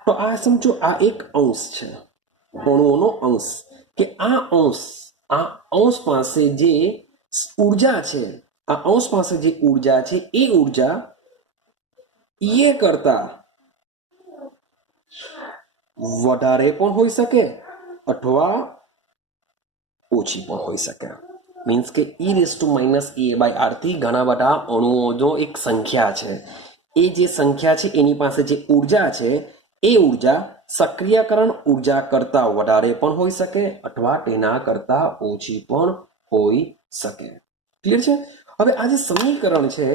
તો આ સમજો આ એક અંશ છે, અણુઓનો અંશ, કે આ અંશ પાસે જે ઉર્જા છે, આ અંશ પાસે જે ઉર્જા છે એ ઉર્જા એ કરતા વધારે પણ હોઈ શકે અથવા ઓછી પણ હોઈ શકે. મીન્સ કે e raise to minus A by RT ઘણા બધા અણુઓનો એક સંખ્યા છે. એ જે સંખ્યા છે એની પાસે જે ઉર્જા છે એ ઉર્જા સક્રિયકરણ ઉર્જા કરતા વધારે પણ હોઈ શકે અથવા તેના કરતા ઓછી પણ હોઈ શકે. ક્લિયર છે? હવે આ જે સમીકરણ છે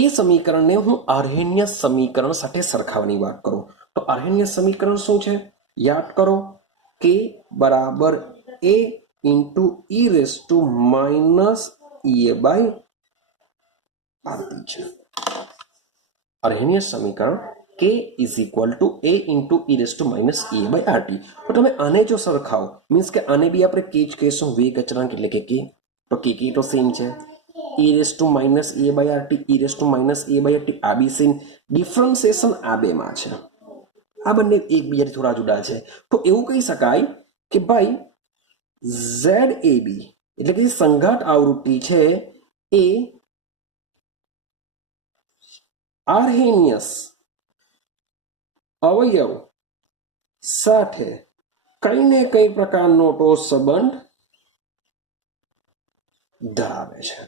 એ સમીકરણને હું આર્હેનિયસ સમીકરણ સાથે સરખાવવાની વાત કરું તો આર્હેનિયસ સમીકરણ શું છે? યાદ કરો, કે બરાબર A into e raise to minus A by RT છે. આર્હેનિયસ સમીકરણ k is equal to A into e raise to minus A by RT. તો તમે આને જો સરખાવો, મીન્સ કે આને બી આપણે કે જ કહેશું, વેગ અચળાંક એટલે કે તો કે તો સેમ છે. ઈ raise to minus A by RT, E raise to minus A by RT, આ બી સેમ. ડિફરન્સિએશન આ બેમાં છે, આ બંને એકબીજાથી થોડા જુદા છે. તો એવું કહી શકાય કે ભાઈ ઝેડ એ બી એટલે કે સંઘાત આવૃત્તિ છે એ આર્હેનિયસ અવયવ સાથે કઈ ને કઈ પ્રકારનો ટોસ સંબંધ ધરાવે છે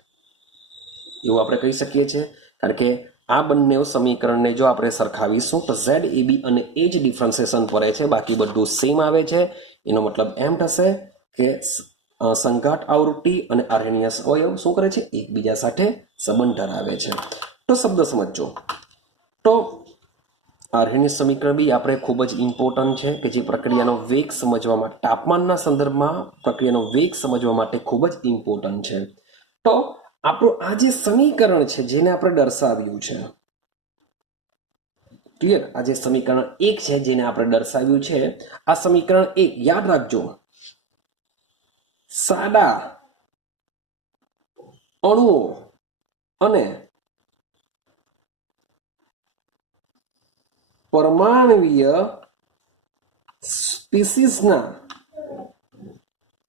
એવું આપણે કહી શકીએ છીએ. કારણ કે આ બંને સમીકરણને જો આપણે સરખાવીશું તો ઝેડ એ બી અને એ જ ડિફરન્સિએશન પડે છે, બાકી બધું સેમ આવે છે. એનો મતલબ એમ થશે કે સંઘાત આવૃત્તિ અને આર્હેનિયસ અવયવ શું કરે છે? એકબીજા સાથે સંબંધ ધરાવે છે. તો શબ્દ સમજો તો આર્હેનિયસ સમીકરણ બી આપણે ખૂબ જ ઇમ્પોર્ટન્ટ છે કે જે પ્રક્રિયાનો વેગ સમજવા માટે, તાપમાનના સંદર્ભમાં પ્રક્રિયાનો વેગ સમજવા માટે ખૂબ જ ઇમ્પોર્ટન્ટ છે. તો આપણું આ જે સમીકરણ છે જેને આપણે દર્શાવ્યું છે, ક્લિયર? આ જે સમીકરણ 1 છે જેને આપણે દર્શાવ્યું છે, આ સમીકરણ 1 યાદ રાખજો, સાદા અણુઓ અને પરમાણ્વીય સ્પીસીસના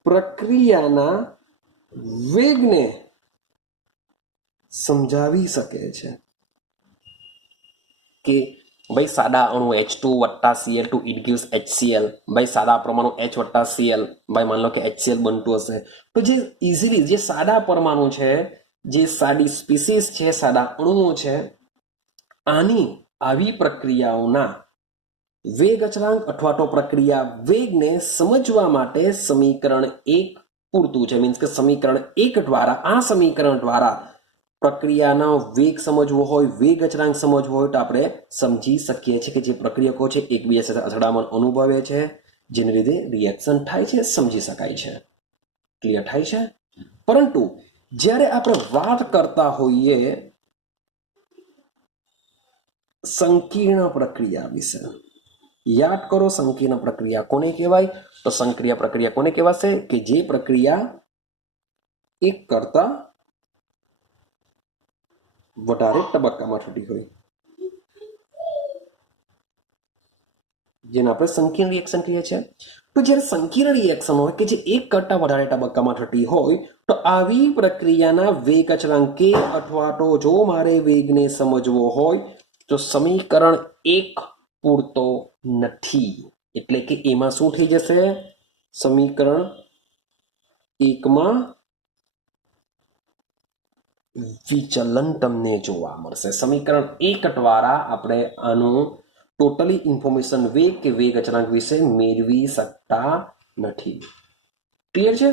પ્રક્રિયાના વેગને સમજાવી શકે છે. કે ભાઈ સાદા અણુ H2 વત્તા Cl2 ઇટ ગિવ્સ HCl. ભાઈ સાદા પરમાણુ H વત્તા Cl, ભાઈ માની લો કે HCl બનતું હશે તો જે ઇઝીલી જે સાદા પરમાણુ છે, જે સાદી સ્પીસીસ છે, સાદા અણુઓ છે, આની આવી પ્રક્રિયાઓના વેગ અચળાંક અથવા તો પ્રક્રિયા વેગને સમજવા માટે સમીકરણ 1 પૂરતું છે. મીન્સ કે સમીકરણ 1 દ્વારા, આ સમીકરણ દ્વારા પ્રક્રિયાનો વેગ સમજવો હોય, વેગ અચળાંક સમજવો હોય તો આપણે સમજી શકીએ છીએ કે જે પ્રક્રિયકો છે એકબીજા સાથે અથડામણ અનુભવે છે, જેને લીધે રિએક્શન થાય છે, સમજી શકાય છે. ક્લિયર થાય છે? પરંતુ જ્યારે આપણે વાત કરતા હોઈએ સંકીર્ણ પ્રક્રિયા વિશે, યાદ કરો સંકીર્ણ પ્રક્રિયા કોને કહેવાય? તો સંક્રિય પ્રક્રિયા કોને કહેવાશે? કે જે પ્રક્રિયા એક કરતા વધારે તબક્કામાં થતી હોય, જેને આપણે સંકીર્ણ રિએક્શન કહીએ છીએ. તો જ્યારે સંકીર્ણ રિએક્શન હોય કે જે એક કરતા વધારે તબક્કામાં થતી હોય, તો આવી પ્રક્રિયાના વેગ અચળાંક કે અથવા તો જો મારે વેગને સમજવો હોય તો સમીકરણ 1 પૂરતો નથી. એટલે કે એમાં શું થઈ જશે? સમીકરણ 1 માં વિચલન તમને જોવા મળશે. સમીકરણ 1 દ્વારા આપણે આનું ટોટલી ઇન્ફોર્મેશન વેગ કે વેગ અચળાંક વિશે મેળવી શકતા નથી. ક્લિયર છે?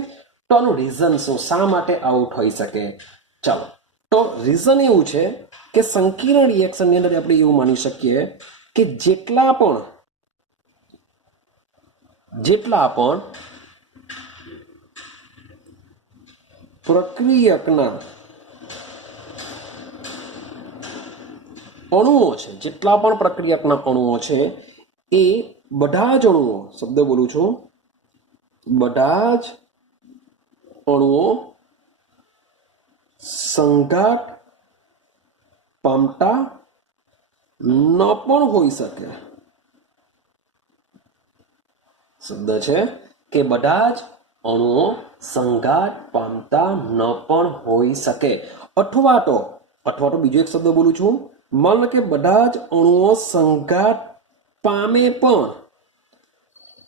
તો આનું રીઝન શું, શા માટે આવું થઈ શકે? ચાલો, તો રીઝન એવું છે કે સંકીર્ણ રિએક્શનની અંદર આપણે એવું માની શકીએ કે જેટલા પણ પ્રક્રિયકના અણુઓ છે, જેટલા પણ પ્રક્રિયકના અણુઓ છે એ બધા જ અણુઓ, શબ્દ બોલું છું, બધા જ અણુઓ સંઘાત પામતા ન પણ હોઈ શકે. શબ્દ છે કે બધા જ અણુઓ સંઘાત પામતા ન પણ હોઈ શકે. અથવા તો બીજો એક શબ્દ બોલું છું, માન લો કે બધા જ અણુઓ સંઘાત પામે પણ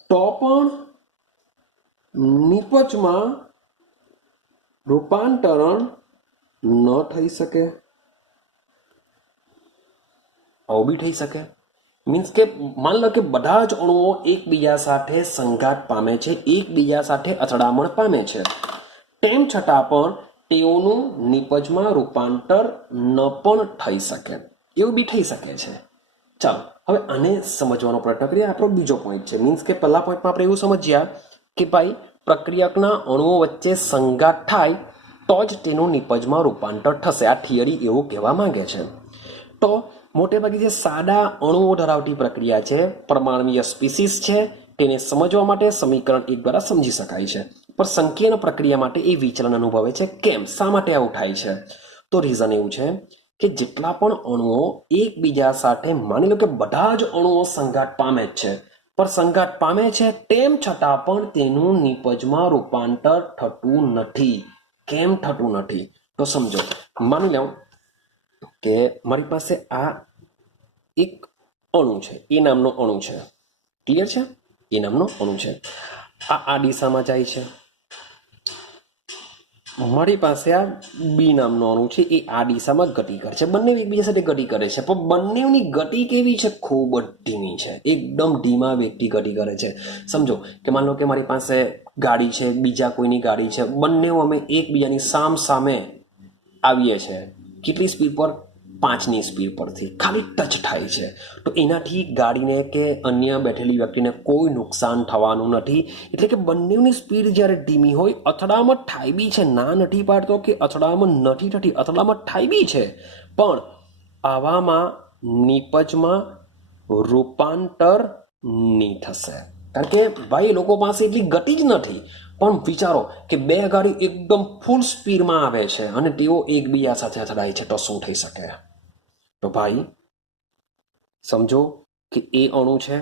તો પણ નિપજમાં રૂપાંતરણ ન થઈ શકે. આવું બી થઈ શકે. મીન્સ કે માન લો કે બધા જ અણુઓ એકબીજા સાથે સંઘાત પામે છે, એકબીજા સાથે અથડામણ પામે છે, તેમ છતાં પણ તેઓનું નિપજમાં રૂપાંતર ન પણ થઈ શકે. એવું બી થઈ શકે છે. ચાલો હવે આને સમજવાનો પ્રયત્ન કરીએ. આપણો બીજો પોઈન્ટ છે. મીન્સ કે પહેલા પોઈન્ટમાં આપણે એવું સમજ્યા કે ભાઈ પ્રક્રિયકના અણુઓ વચ્ચે સંઘાત થાય તો જ તેનું નિપજમાં રૂપાંતર થશે. આ થિયરી એવું કહેવા માંગે છે. તો મોટે ભાગે જે સાદા અણુઓ ધરાવતી પ્રક્રિયા છે, પરમાણ્વીય સ્પીસીસ છે, તેને સમજવા માટે સમીકરણ 1 દ્વારા સમજી શકાય છે. પણ સંકીર્ણ પ્રક્રિયા માટે એ વિચલન અનુભવે છે. કેમ? શા માટે આવું થાય છે? તો રીઝન એવું છે કે જેટલા પણ અણુઓ એકબીજા સાથે, માની લો કે બધા જ અણુઓ સંઘાત પામે જ છે, પણ સંઘાત પામે છે તેમ છતાં પણ તેનું નિપજમાં રૂપાંતર થતું નથી. કેમ થતું નથી? તો સમજો, માની લો કે મારી પાસે આ એક અણુ છે, એ નામનો અણુ છે. ક્લિયર છે? એ નામનો અણુ છે. આ દિશામાં જાય છે. મારી પાસે આ બી નામનો અણુ છે, એ આ દિશામાં ગતિ કરે છે. બંને એકબીજા સાથે ગતિ કરે છે, પણ બંનેની ગતિ કેવી છે? ખૂબ જ ધીમી છે. એકદમ ધીમા વેગથી ગતિ કરે છે. સમજો કે માન લો કે મારી પાસે ગાડી છે, બીજા કોઈની ગાડી છે, બંને અમે એકબીજાની સામ સામે આવીએ છીએ. કેટલી સ્પીડ પર? 5ની સ્પીડ પરથી ખાલી ટચ થાય છે. તો એનાથી ગાડીને કે અન્ય બેઠેલી વ્યક્તિને કોઈ નુકસાન થવાનું નથી. એટલે કે બંનેની સ્પીડ જ્યારે ધીમી હોય, અથડામણ થાય બી છે, ના નથી પાડતો કે અથડામણ નથી થતી, અથડામણ થાય બી છે, પણ આવામાં નિપજમાં રૂપાંતર નહીં થશે. કારણ કે ભાઈ લોકો પાસે એટલી ગતિ જ નથી. પણ વિચારો કે બે ગાડી એકદમ ફૂલ સ્પીડમાં આવે છે અને તેઓ એકબીજા સાથે અથડાય છે, તો શું થઈ શકે? તો ભાઈ સમજો કે એ અણુ છે,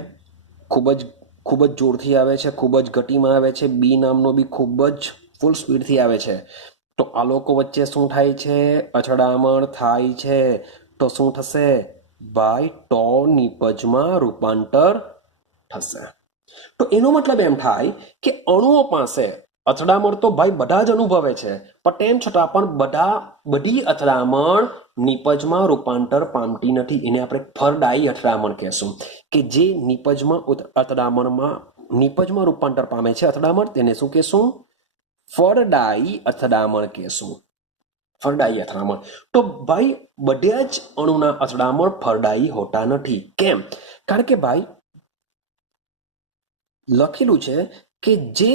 ખૂબ જ જોરથી આવે છે, ખૂબ જ ગતિમાં આવે છે. બી નામનો બી ખૂબ જ ફૂલ સ્પીડથી આવે છે. તો આ લોકો વચ્ચે શું થાય છે? અથડામણ થાય છે. તો શું થશે ભાઈ? તો નિપજમાં રૂપાંતર થશે. તો એનો મતલબ એમ થાય કે અણુઓ પાસે અથડામણ તો ભાઈ બધા જ અનુભવે છે, પણ તેમ છતાં પણ બધી અથડામણ નિપજમાં રૂપાંતર પામતી નથી. એને આપણે ફરડાઈ અથડામણ કહેશું, કે જે નિપજમાં રૂપાંતર પામે છે અથડામણ, તેને શું કહેશું? ફરડાઈ અથડામણ કહેશું. ફરડાઈ અથડામણ. તો ભાઈ બધા જ અણુના અથડામણ ફરડાઈ હોતા નથી. કેમ? કારણ કે ભાઈ લખેલું છે કે જે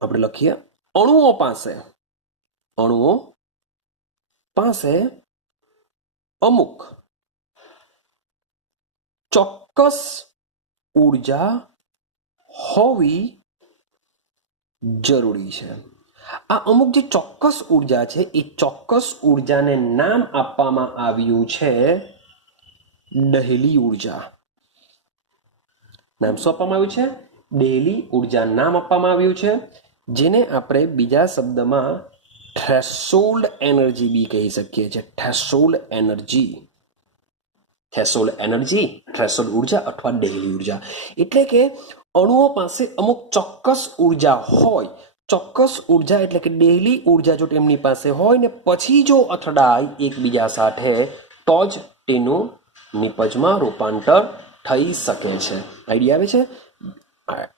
આપણે લખીએ અણુઓ પાસે અમુક ચોક્કસ ઉર્જા હોવી જરૂરી છે. આ અમુક જે ચોક્કસ ઉર્જા છે એ ચોક્કસ ઉર્જાને નામ આપવામાં આવ્યું છે દહેલી ઉર્જા. નામ શું આપવામાં આવ્યું છે? દહેલી ઉર્જા નામ આપવામાં આવ્યું છે, જેને આપણે બીજા શબ્દમાં થ્રેશોલ્ડ એનર્જી બી કહી શકીએ છીએ. થ્રેશોલ્ડ એનર્જી, થ્રેશોલ્ડ ઉર્જા અથવા દહેલી ઉર્જા. એટલે કે અણુઓ પાસે અમુક ચોક્કસ ઉર્જા હોય, ચોક્કસ ઉર્જા એટલે કે દહેલી ઉર્જા જો તેમની પાસે હોય ને પછી જો અથડાય એકબીજા સાથે તો જ તેનું નિપજમાં રૂપાંતર થઈ શકે છે. આઈડિયા આવે છે?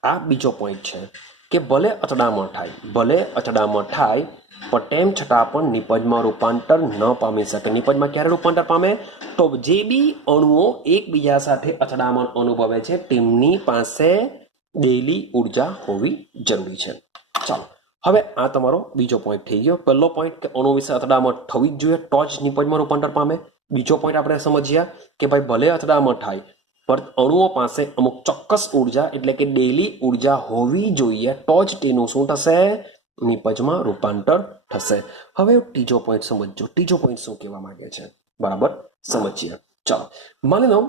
આ બીજો પોઈન્ટ છે કે ભલે અથડામણ થાય પણ તેમ છતાં પણ નિપજમાં રૂપાંતર ન પામી શકે. નિપજમાં ક્યારે રૂપાંતર પામે? તો જે બી અણુઓ એકબીજા સાથે અથડામણ અનુભવે છે તેમની પાસે દહેલી ઉર્જા હોવી જરૂરી છે. ચાલો, હવે આ તમારો બીજો પોઈન્ટ થઈ ગયો. પહેલો પોઈન્ટ કે અણુ વિશે અથડામણ થવી જ જોઈએ તો જ નિપજમાં રૂપાંતર પામે. બીજો પોઈન્ટ આપણે સમજ્યા કે ભાઈ ભલે અથડામણ થાય પણ અણુઓ પાસે અમુક ચોક્કસ ઉર્જા એટલે કે દહેલી ઉર્જા હોવી જોઈએ તો જ તેનું શું થશે? નિપજમાં રૂપાંતર થશે. હવે ત્રીજો પોઈન્ટ સમજો. ત્રીજો પોઈન્ટ શું કહેવા માંગે છે? બરાબર સમજીએ. ચાલો, માની લો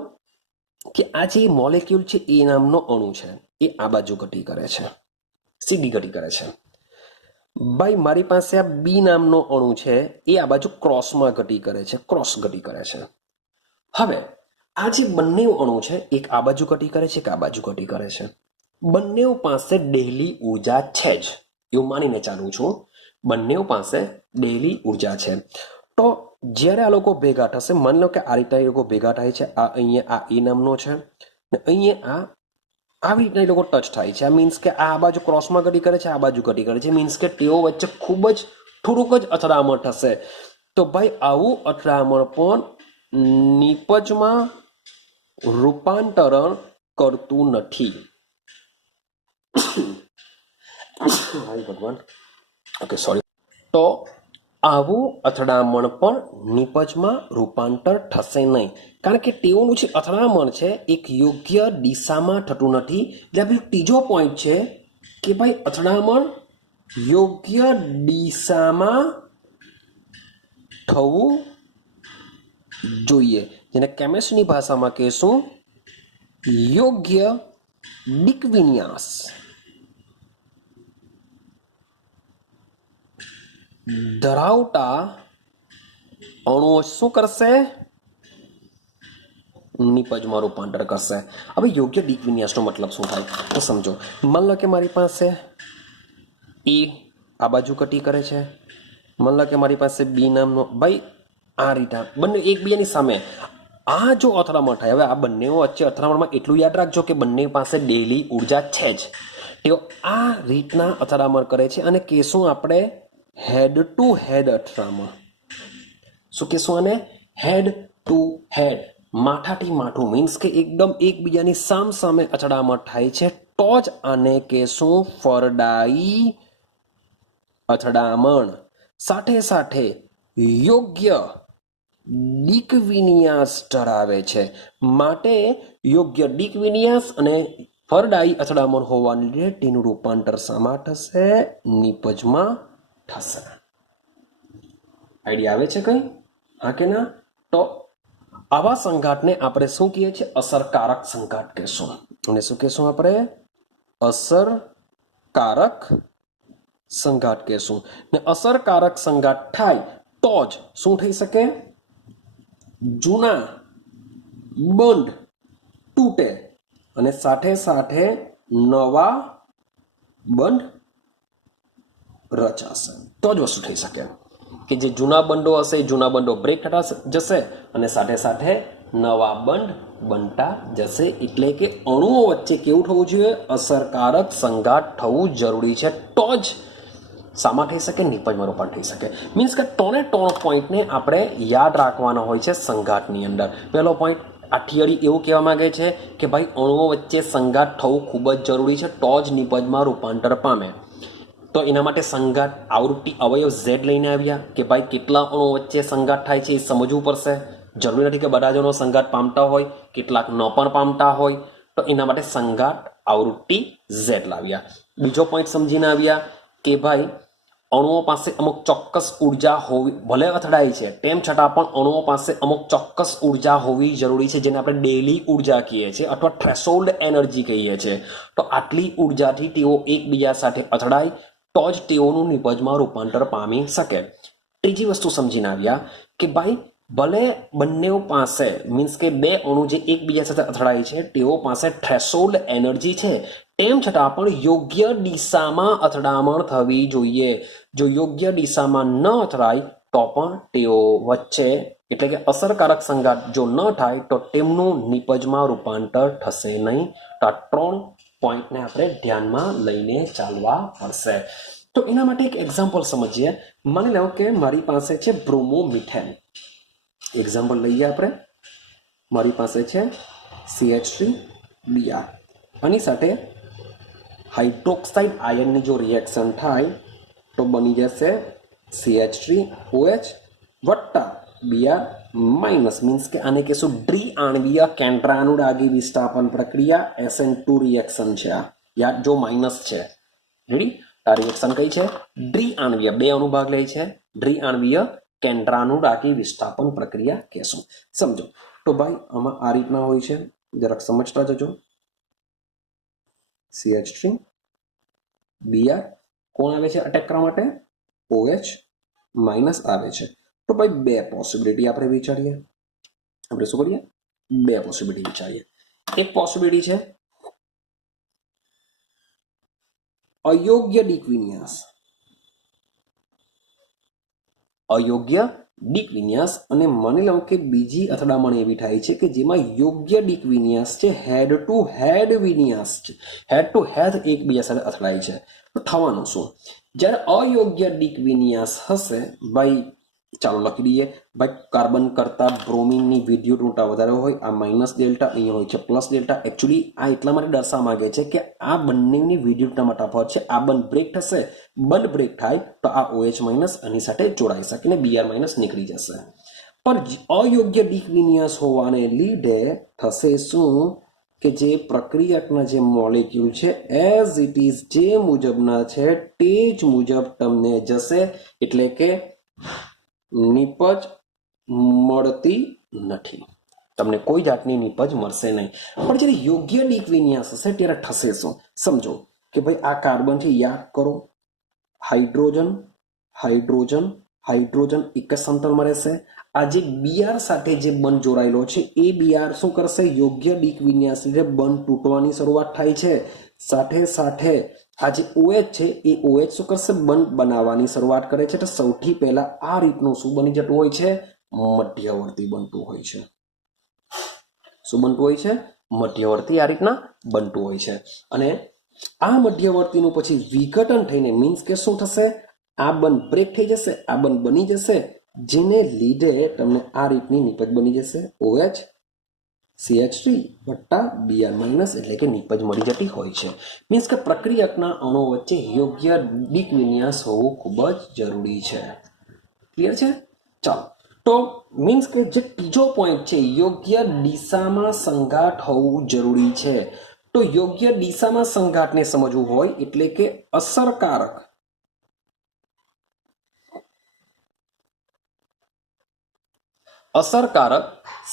કે આ જે મોલેક્યુલ છે એ નામનો અણુ છે એ આ બાજુ ગતિ કરે છે, સીધી ગતિ કરે છે. ભાઈ મારી પાસે આ બી નામનો અણુ છે એ આ બાજુ ક્રોસમાં ગતિ કરે છે, ક્રોસ ગતિ કરે છે. હવે આ જે બંને અણુ છે એક આ બાજુ ગતિ કરે છે, એક આ બાજુ ગતિ કરે છે. બંને પાસે દહેલી ઉર્જા છે જ, એવું માનીને ચાલું છું. બંને પાસે દહેલી ઉર્જા છે. તો જ્યારે આ લોકો ભેગા થશે, માની લો કે આ રીતના એ લોકો ભેગા થાય છે, આ અહીંયા આ એ નામનો છે ને અહીંયા આવી રીતના એ લોકો ટચ થાય છે. આ મીન્સ કે આ બાજુ ક્રોસમાં ગતિ કરે છે, આ બાજુ ગતિ કરે છે. મીન્સ કે તેઓ વચ્ચે ખૂબ જ થોડુંક જ અથડામણ થશે. તો ભાઈ આવું અથડામણ પણ નિપજમાં રૂપાંતરણ કરતું નથી. ભગવાન, ઓકે સોરી. તો આવું અથડામણ પણ નિપજમાં રૂપાંતર થશે નહીં, કારણ કે તેઓનું જે અથડામણ છે એક યોગ્ય દિશામાં થતું નથી. એટલે ત્રીજો પોઈન્ટ છે કે ભાઈ અથડામણ યોગ્ય દિશામાં થવું જોઈએ, જેને કેમિસ્ટ્રીની ભાષામાં કહેશું યોગ્ય દિક વિન્યાસ ધરાવતા અણુઓ શું કરશે? નિપજમાં રૂપાંતર કરશે. હવે યોગ્ય દિક વિન્યાસનો મતલબ શું થાય તો સમજો. માન લો કે મારી પાસે એ આ બાજુ ગતિ કરે છે, માન લો કે મારી પાસે બી નામનો, ભાઈ આ રીતે બંને એકબીજાની સામે આ જો અથડામણ થાય. હવે આ બંને વચ્ચે અથડામણમાં એટલું યાદ રાખજો કે બંને પાસે દહેલી ઉર્જા છે જ. તેઓ આ રીતના અથડામણ કરે છે અને કહેશું આપણે હેડ ટુ હેડ અથડામણ. શું કહેશું આને? હેડ ટુ હેડ, માથાથી માથું. મીન્સ કે એકદમ એકબીજાની સામ સામે અથડામણ થાય છે તો જ આને કહેશું ફરડાઈ અથડામણ. સાથે સાથે યોગ્ય દિક વિન્યાસ ધરાવે છે. માટે યોગ્ય દિક વિન્યાસ અને ફરડાઈ અથડામણ હોવાને લીધે તેનું રૂપાંતર શામાં થશે? નિપજમાં થશે. આઈડિયા આવે છે કંઈ? હા કે ના? તો આવા સંઘાતને આપણે શું કહીએ છીએ? અસરકારક સંઘાત કહેશું. અને શું કહેશું આપણે? અસરકારક સંઘાત કહેશું. ને અસરકારક સંઘાત થાય તો જ શું થઈ શકે? જૂના બંધ તૂટે અને સાથે સાથે નવા બંધ રચાશે તો જ વસ્તુ થઈ શકે. કે જે જૂના બંધો હશે એ જૂના બંધો બ્રેક થતા જશે અને સાથે સાથે નવા બંધ બનતા જશે. એટલે કે અણુઓ વચ્ચે કેવું થવું જોઈએ? અસરકારક સંઘાત થવું જરૂરી છે તો જ શામાં થઈ શકે? નિપજમાં રૂપાંતર થઈ શકે. મીન્સ કે ત્રણે ત્રણ પોઈન્ટને આપણે યાદ રાખવાના હોય છે સંઘાતની અંદર. પહેલો પોઈન્ટ આ થિયરી એવું કહેવા માંગે છે કે ભાઈ અણુઓ વચ્ચે સંઘાત થવું ખૂબ જ જરૂરી છે, તો જ નિપજમાં રૂપાંતર પામે. તો એના માટે સંઘાત આવૃત્તિ અવયવ ઝેડ લઈને આવ્યા કે ભાઈ કેટલા અણુઓ વચ્ચે સંઘાત થાય છે એ સમજવું પડશે. જરૂરી નથી કે બધા જ અણુઓ સંઘાત પામતા હોય, કેટલાક ન પણ પામતા હોય. તો એના માટે સંઘાત આવૃત્તિ ઝેડ લાવ્યા. બીજો પોઈન્ટ સમજીને આવ્યા કે ભાઈ અણુઓ પાસે અમુક ચોક્કસ ઉર્જા હોવી, ભલે અથડાય છે તેમ છતાં પણ અણુઓ પાસે અમુક ચોક્કસ ઉર્જા હોવી જરૂરી છે, જેને આપણે ડેલી ઉર્જા કહીએ છીએ અથવા થ્રેશોલ્ડ એનર્જી કહીએ છીએ. તો આટલી ઉર્જાથી તેઓ એકબીજા સાથે અથડાય તો જ તેઓનું નિપજમાં રૂપાંતર પામી શકે. ત્રીજી વસ્તુ સમજીને આવ્યા કે ભાઈ ભલે બંને પાસે મીન્સ કે બે અણુ જે એકબીજા સાથે અથડાય છે તેઓ પાસે થ્રેશોલ્ડ એનર્જી છે, તેમ છતાં પણ યોગ્ય દિશામાં અથડામણ થવી જોઈએ. જો યોગ્ય દિશામાં ન અથડાય તો પણ તેઓ વચ્ચે એટલે કે અસરકારક સંઘાત જો ન થાય તો તેમનું નિપજમાં રૂપાંતર થશે નહીં. તો આ 3 પોઈન્ટને આપણે ધ્યાનમાં લઈને ચાલવા પડશે. તો એના માટે એક એક્ઝામ્પલ સમજીએ. માની લો કે મારી પાસે છે બ્રોમોમિથેન. એક્ઝામ્પલ લઈએ આપણે. મારી પાસે છે CH3Br. આની સાથે હાઇડ્રોક્સાઇડ આયનની જો રિએક્શન થાય તો બની જશે CH3OH વત્તા Br માઇનસ, મીન્સ કે આને કહેશું દ્વિ આણવીય કેન્દ્રાનુરાગી વિસ્થાપન પ્રક્રિયા, SN2 રિએક્શન છે આ. યાદ જો માઇનસ છે. રેડી? આ રિએક્શન કઈ છે? દ્વિ આણવીય, બે અણુભાગ લે છે, દ્વિ આણવીય કેન્દ્રાનુરાગી વિસ્થાપન પ્રક્રિયા કહેશું. સમજો. તો ભાઈ આમાં આ રીતના હોય છે, જરાક સમજતા જજો. CH3Br કોણ આવે છે અટેક કરવા માટે? OH માઇનસ આવે છે. તો ભાઈ બે પોસિબિલિટી આપણે વિચારીએ. આપણે શું કરીએ? બે પોસિબિલિટી વિચારીએ. એક પોસિબિલિટી છે અયોગ્ય ડિક વિન્યાસ. અયોગ્ય ડિક વિન્યાસ. અને માની લો કે બીજી અથડામણ એવી થાય છે કે જેમાં યોગ્ય ડિક વિન્યાસ છે, હેડ ટુ હેડ વિન્યાસ છે, હેડ ટુ હેડ એકબીજા સાથે અથડાય છે. તો થવાનું શું? જ્યારે અયોગ્ય ડિક વિન્યાસ હશે, ભાઈ ચાલો લખી દઈએ. ભાઈ કાર્બન કરતા બ્રોમિનની વિદ્યુત ઋણતા વધારે હોય, આ માઇનસ ડેલ્ટા, અહીંયા હોય છે પ્લસ ડેલ્ટા. એકચ્યુઅલી આ એટલા માટે દર્શાવવા માંગે છે કે આ બંનેની વિદ્યુતતામાં તફાવત છે. આ બંધ બ્રેક થશે, બંધ બ્રેક થાય તો આ OH માઇનસ આની સાથે જોડાઈ શકે ને Br માઇનસ નીકળી જશે. પણ અયોગ્ય ડિક વિન્યાસ હોવાને લીધે થશે શું કે જે પ્રક્રિયકના જે મોલેક્યુલ છે એઝ ઇટ ઇઝ જે મુજબના છે તે જ મુજબ તમને જશે, એટલે કે નિપજ મળતી નથી. તમને કોઈ જાતની નિપજ મળશે નહીં. પણ જ્યારે યોગ્ય ડિક વિન્યાસ હશે ત્યારે થશે શું? સમજો કે ભાઈ આ કાર્બનથી યાદ કરો, હાઇડ્રોજન હાઇડ્રોજન હાઇડ્રોજન એક જ સમતલમાં રહેશે. આ જે Br સાથે જે બંધ જોડાયેલો છે એ Br શું કરશે? યોગ્ય ડિક વિન્યાસ લીધે બંધ તૂટવાની શરૂઆત થાય છે. સાથે સાથે આ જે OH છે એ OH શું કરશે? બંધ બનાવવાની શરૂઆત કરે છે. તો સૌથી પહેલા આ રીતનું શું બની જતું હોય છે? મધ્યવર્તી બનતું હોય છે. શું બનતું હોય છે? મધ્યવર્તી આ રીતના બનતું હોય છે. અને આ મધ્યવર્તીનું પછી વિઘટન થઈને મીન્સ કે શું થશે? આ બંધ બ્રેક થઈ જશે, આ બંધ બની જશે, જેને લીધે તમને આ રીતની નિપજ બની જશે OH CH3 વત્તા Br માઇનસ, એટલે કે નિપજ મળી જતી હોય છે. મીન્સ કે પ્રક્રિયકના અણુઓ વચ્ચે યોગ્ય ડિક વિન્યાસ હોવું ખૂબ જ જરૂરી છે. ક્લિયર છે? ચાલો. તો મીન્સ કે જે ત્રીજો પોઈન્ટ છે યોગ્ય દિશામાં સંઘાત હોવું જરૂરી છે. તો યોગ્ય દિશામાં સંઘાતને સમજવું હોય એટલે કે અસરકારક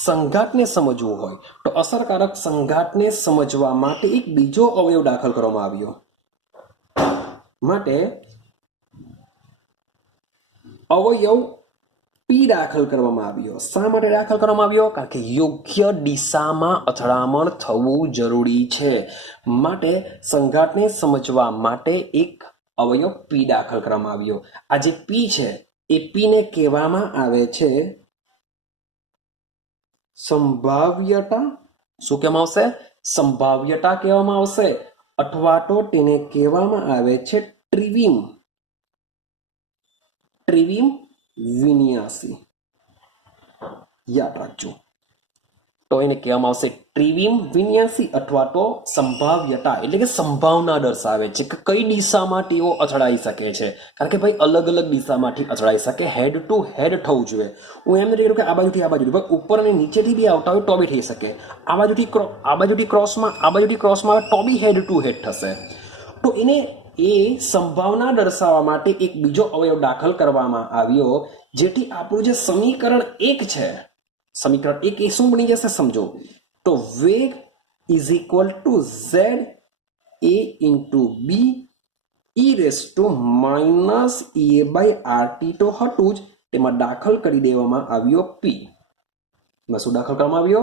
સંઘાતને સમજવું હોય તો અસરકારક સંઘાતને સમજવા માટે એક બીજો અવયવ દાખલ કરવામાં આવ્યો. માટે અવયવ P દાખલ કરવામાં આવ્યો. શા માટે દાખલ કરવામાં આવ્યો? કારણ કે યોગ્ય દિશામાં અથડામણ થવું જરૂરી છે. માટે સંઘાતને સમજવા માટે એક અવયવ P દાખલ કરવામાં આવ્યો. આ જે P છે એ P ને કહેવામાં આવે છે સંભાવ્યતા. શું કહેવામાં આવશે? સંભાવ્યતા કહેવામાં આવશે, અથવા તો તેને કહેવામાં આવે છે ટ્રિવિમ વિન્યાસી. યાદ રાખજો, તો એને કહેવામાં આવશે ટ્રિવિમ વિન્યાસી અથવા તો સંભાવ્યતા, એટલે કે સંભાવના દર્શાવે છે કે કઈ દિશામાં તેઓ અથડાઈ શકે છે. કારણ કે ભાઈ અલગ અલગ દિશામાંથી અથડાઈ શકે, હેડ ટુ હેડ થવું જોઈએ. હું એમ નથી કહ્યું કે આ બાજુથી આ બાજુથી, ભાઈ ઉપર અને નીચેથી બી આવતા હોય તો બી થઈ શકે. આ બાજુથી ક્રોસમાં તો બી હેડ ટુ હેડ થશે. તો એને એ સંભાવના દર્શાવવા માટે એક બીજો અવયવ દાખલ કરવામાં આવ્યો, જેથી આપણું જે સમીકરણ 1 છે, સમીકરણ 1 એ શું બની જશે સમજો. તો વેગ is equal to Z A into B E raise to minus A by RT તો હતું જ, તેમાં દાખલ કરી દેવામાં આવ્યો પી. એમાં શું દાખલ કરવામાં આવ્યો?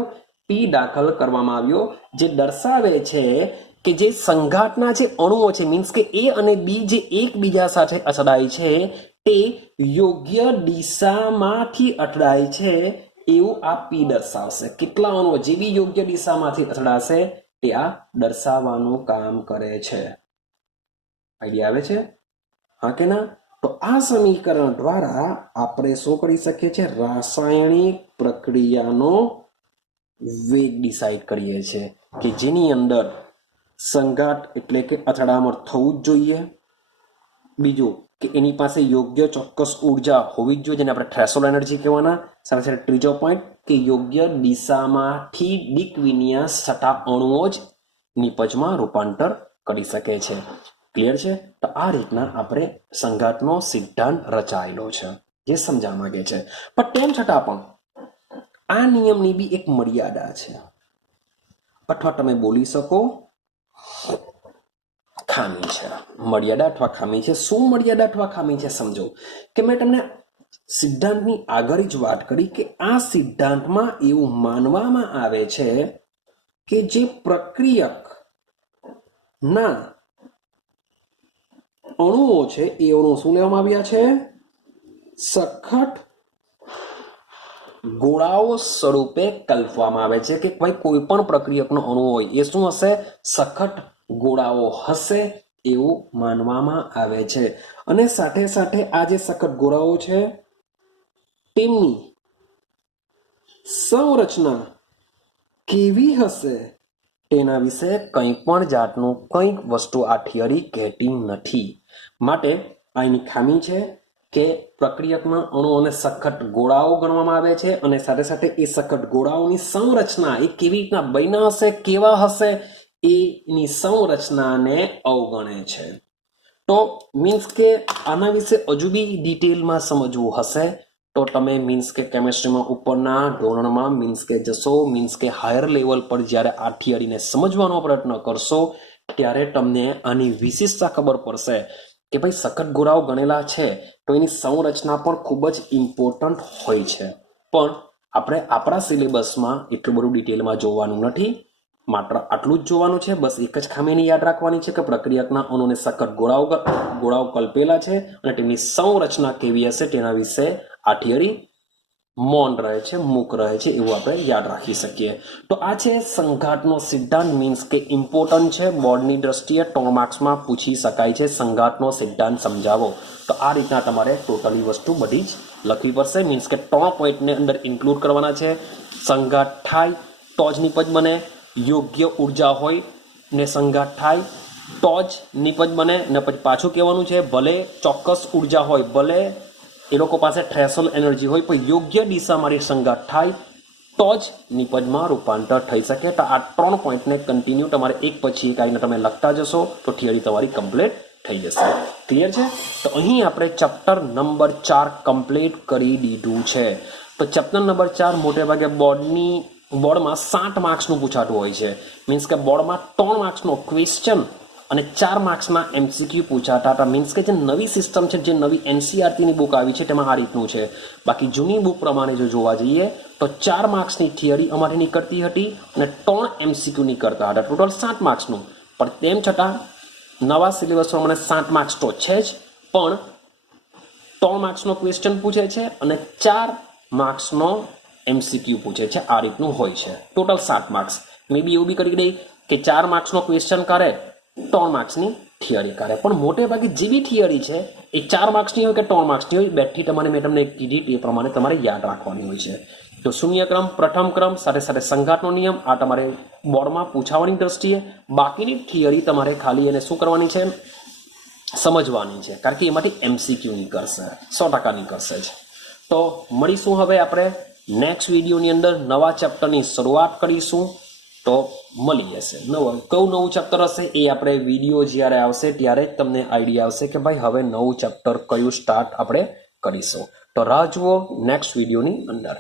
પી દાખલ કરવામાં આવ્યો, જે દર્શાવે છે કે જે સંઘાતના જે અણુઓ છે, મીન્સ કે એ અને બી જે એકબીજા સાથે અથડાય છે તે યોગ્ય દિશામાંથી અથડાય છે એવું આ પી દર્શાવશે. કેટલા અણુઓ જે બી યોગ્ય દિશામાંથી અથડાશે તે આ દર્શાવવાનું કામ કરે છે. આઈડિયા આવે છે? હા કે ના? તો આ સમીકરણ દ્વારા આપણે શું કરી શકીએ છીએ? રાસાયણિક પ્રક્રિયાનો વેગ ડિસાઈડ કરીએ છીએ કે જેની અંદર સંઘાત એટલે કે અથડામણ થવું જ જોઈએ. બીજું કે એની પાસે યોગ્ય ચોક્કસ ઉર્જા હોવી જ જોઈએ, જેને આપણે થ્રેશોલ્ડ એનર્જી કહેવાના. સાથે સાથે ત્રીજો પોઈન્ટ કે યોગ્ય દિશામાંથી દિક વિન્યાસ થતા અણુઓ જ નિપજમાં રૂપાંતર કરી શકે છે. ક્લિયર છે? તો આ રીતના આપણે સંઘાતનો સિદ્ધાંત રચાયેલો છે, જે સમજાવવા માંગે છે. પણ તેમ છતાં પણ આ નિયમની બી એક મર્યાદા છે, અથવા તમે બોલી શકો ખામી છે. મર્યાદા અથવા ખામી છે. શું મર્યાદા અથવા ખામી છે સમજો. કે મેં તમને સિદ્ધાંતની આગળ જ વાત કરી કે આ સિદ્ધાંતમાં એવું માનવામાં આવે છે કે જે પ્રક્રિયક ના અણુઓ છે એ અણુઓ શું લેવામાં આવ્યા છે? સખત ગોળાઓ સ્વરૂપે કલ્પવામાં આવે છે. કે ભાઈ કોઈ પણ પ્રક્રિયકનો અણુ હોય એ શું હશે? સખત ગોળાઓ હશે એવું માનવામાં આવે છે. અને સાથે સાથે આ જે સખત ગોળાઓ છે તેમની સંરચના કેવી હશે તેના વિશે કંઈ પણ જાતનું કંઈક વસ્તુ આ થિયરી કહેતી નથી. માટે આ એની ખામી છે કે પ્રક્રિયકના અણુઓને સખત ગોળાઓ ગણવામાં આવે છે, અને સાથે સાથે એ સખત ગોળાઓની સંરચના એ કેવી રીતના બન્યા હશે, કેવા હશે, એની સંરચનાને અવગણે છે. તો મીન્સ કે આના વિશે હજુ બી ડિટેલમાં સમજવું હશે તો તમે મીન્સ કે કેમેસ્ટ્રીમાં ઉપરના ધોરણમાં મીન્સ કે જશો, મીન્સ કે હાયર લેવલ પર જ્યારે આ થિયરીને સમજવાનો પ્રયત્ન કરશો ત્યારે તમને આની વિશેષતા ખબર પડશે કે ભાઈ સખત ગોળાઓ ગણેલા છે તો એની સંરચના પણ ખૂબ જ ઇમ્પોર્ટન્ટ હોય છે. પણ આપણે આપણા સિલેબસમાં એટલું બધું ડિટેલમાં જોવાનું નથી, માત્ર આટલું જ જોવાનું છે. બસ એક જ ખામીને યાદ રાખવાની છે કે પ્રક્રિયકના અણુને સખત ગોળાઓ કલ્પેલા છે અને તેમની સંરચના કેવી હશે તેના વિશે આ થિયરી મૌન રહે છે, મૂક રહે છે, એવું આપણે યાદ રાખી શકીએ. તો આ છે સંઘાતનો સિદ્ધાંત. મીન્સ કે ઇમ્પોર્ટન્ટ છે, બોર્ડની દ્રષ્ટિએ 3 માર્ક્સમાં પૂછી શકાય છે. સંઘાતનો સિદ્ધાંત સમજાવો. તો આ રીતના તમારે ટોટલી વસ્તુ બધી જ લખવી પડશે. મીન્સ કે 3 પોઈન્ટને અંદર ઇન્ક્લુડ કરવાના છે. સંઘાત થાય તો જ નિપજ બને, યોગ્ય ઉર્જા હોય ને સંઘાત થાય તો જ નિપજ બને. ને પછી પાછું કહેવાનું છે ભલે ચોક્કસ ઉર્જા હોય, ભલે એ લોકો પાસે થ્રેશોલ્ડ એનર્જી હોય, પણ યોગ્ય દિશામાં સંઘાત થાય તો જ નિપજમાં રૂપાંતર થઈ શકે. તો આ 3 પોઈન્ટને કન્ટિન્યુ તમારે એક પછી એક આવીને તમે લખતા જશો તો થિયરી તમારી કમ્પ્લીટ થઈ જશે. ક્લિયર છે? તો અહીં આપણે ચેપ્ટર નંબર 4 કમ્પ્લીટ કરી દીધું છે. તો ચેપ્ટર નંબર 4 મોટે ભાગે બોર્ડમાં 7 માર્ક્સનું પૂછાતું હોય છે. મીન્સ કે બોર્ડમાં 3 માર્ક્સનો ક્વેશ્ચન અને 4 માર્ક્સના એમસીક્યુ પૂછાતા હતા. મીન્સ કે જે નવી સિસ્ટમ છે, જે નવી એનસીઆરટીની બુક આવી છે તેમાં આ રીતનું છે. બાકી જૂની બુક પ્રમાણે જો જોવા જઈએ તો 4 માર્ક્સની થિયરી અમારી નીકળતી હતી અને 3 એમસીક્યુ નીકળતા હતા. ટોટલ 7 માર્ક્સનું. પણ તેમ છતાં નવા સિલેબસ પ્રમાણે 7 માર્ક્સ તો છે જ, પણ 3 માર્ક્સનો ક્વેશ્ચન પૂછે છે અને 4 માર્ક્સનો એમસીક્યુ પૂછે છે. આ રીતનું હોય છે. Total 7 marks. મે બી એવું બી કરી દઈ કે 4 માર્ક્સનો ક્વેશ્ચન કરે, 3 માર્ક્સની થિયરી કરે. પણ મોટે ભાગે જે બી થિયરી છે એ 4 માર્ક્સની હોય કે 3 માર્ક્સની હોય, બેઠી તમારે મેં તમને કીધી એ પ્રમાણે તમારે યાદ રાખવાની હોય છે. તો શૂન્ય ક્રમ, પ્રથમ ક્રમ સાથે સાથે સંઘાતનો નિયમ આ તમારે બોર્ડમાં પૂછાવાની દ્રષ્ટિએ, બાકીની થિયરી તમારે ખાલી એને શું કરવાની છે, સમજવાની છે, કારણ કે એમાંથી MCQ નીકળશે, 100% નીકળશે જ. તો મળીશું હવે આપણે નેક્સ્ટ વિડીયોની અંદર, નવા ચેપ્ટરની શરૂઆત કરીશું. તો મળી જશે કયું નવું ચેપ્ટર હશે એ આપણે વિડીયો જ્યારે આવશે ત્યારે જ તમને આઈડિયા આવશે કે ભાઈ હવે નવું ચેપ્ટર કયું સ્ટાર્ટ આપણે કરીશું. તો રાહ જુઓ નેક્સ્ટ વિડીયોની અંદર.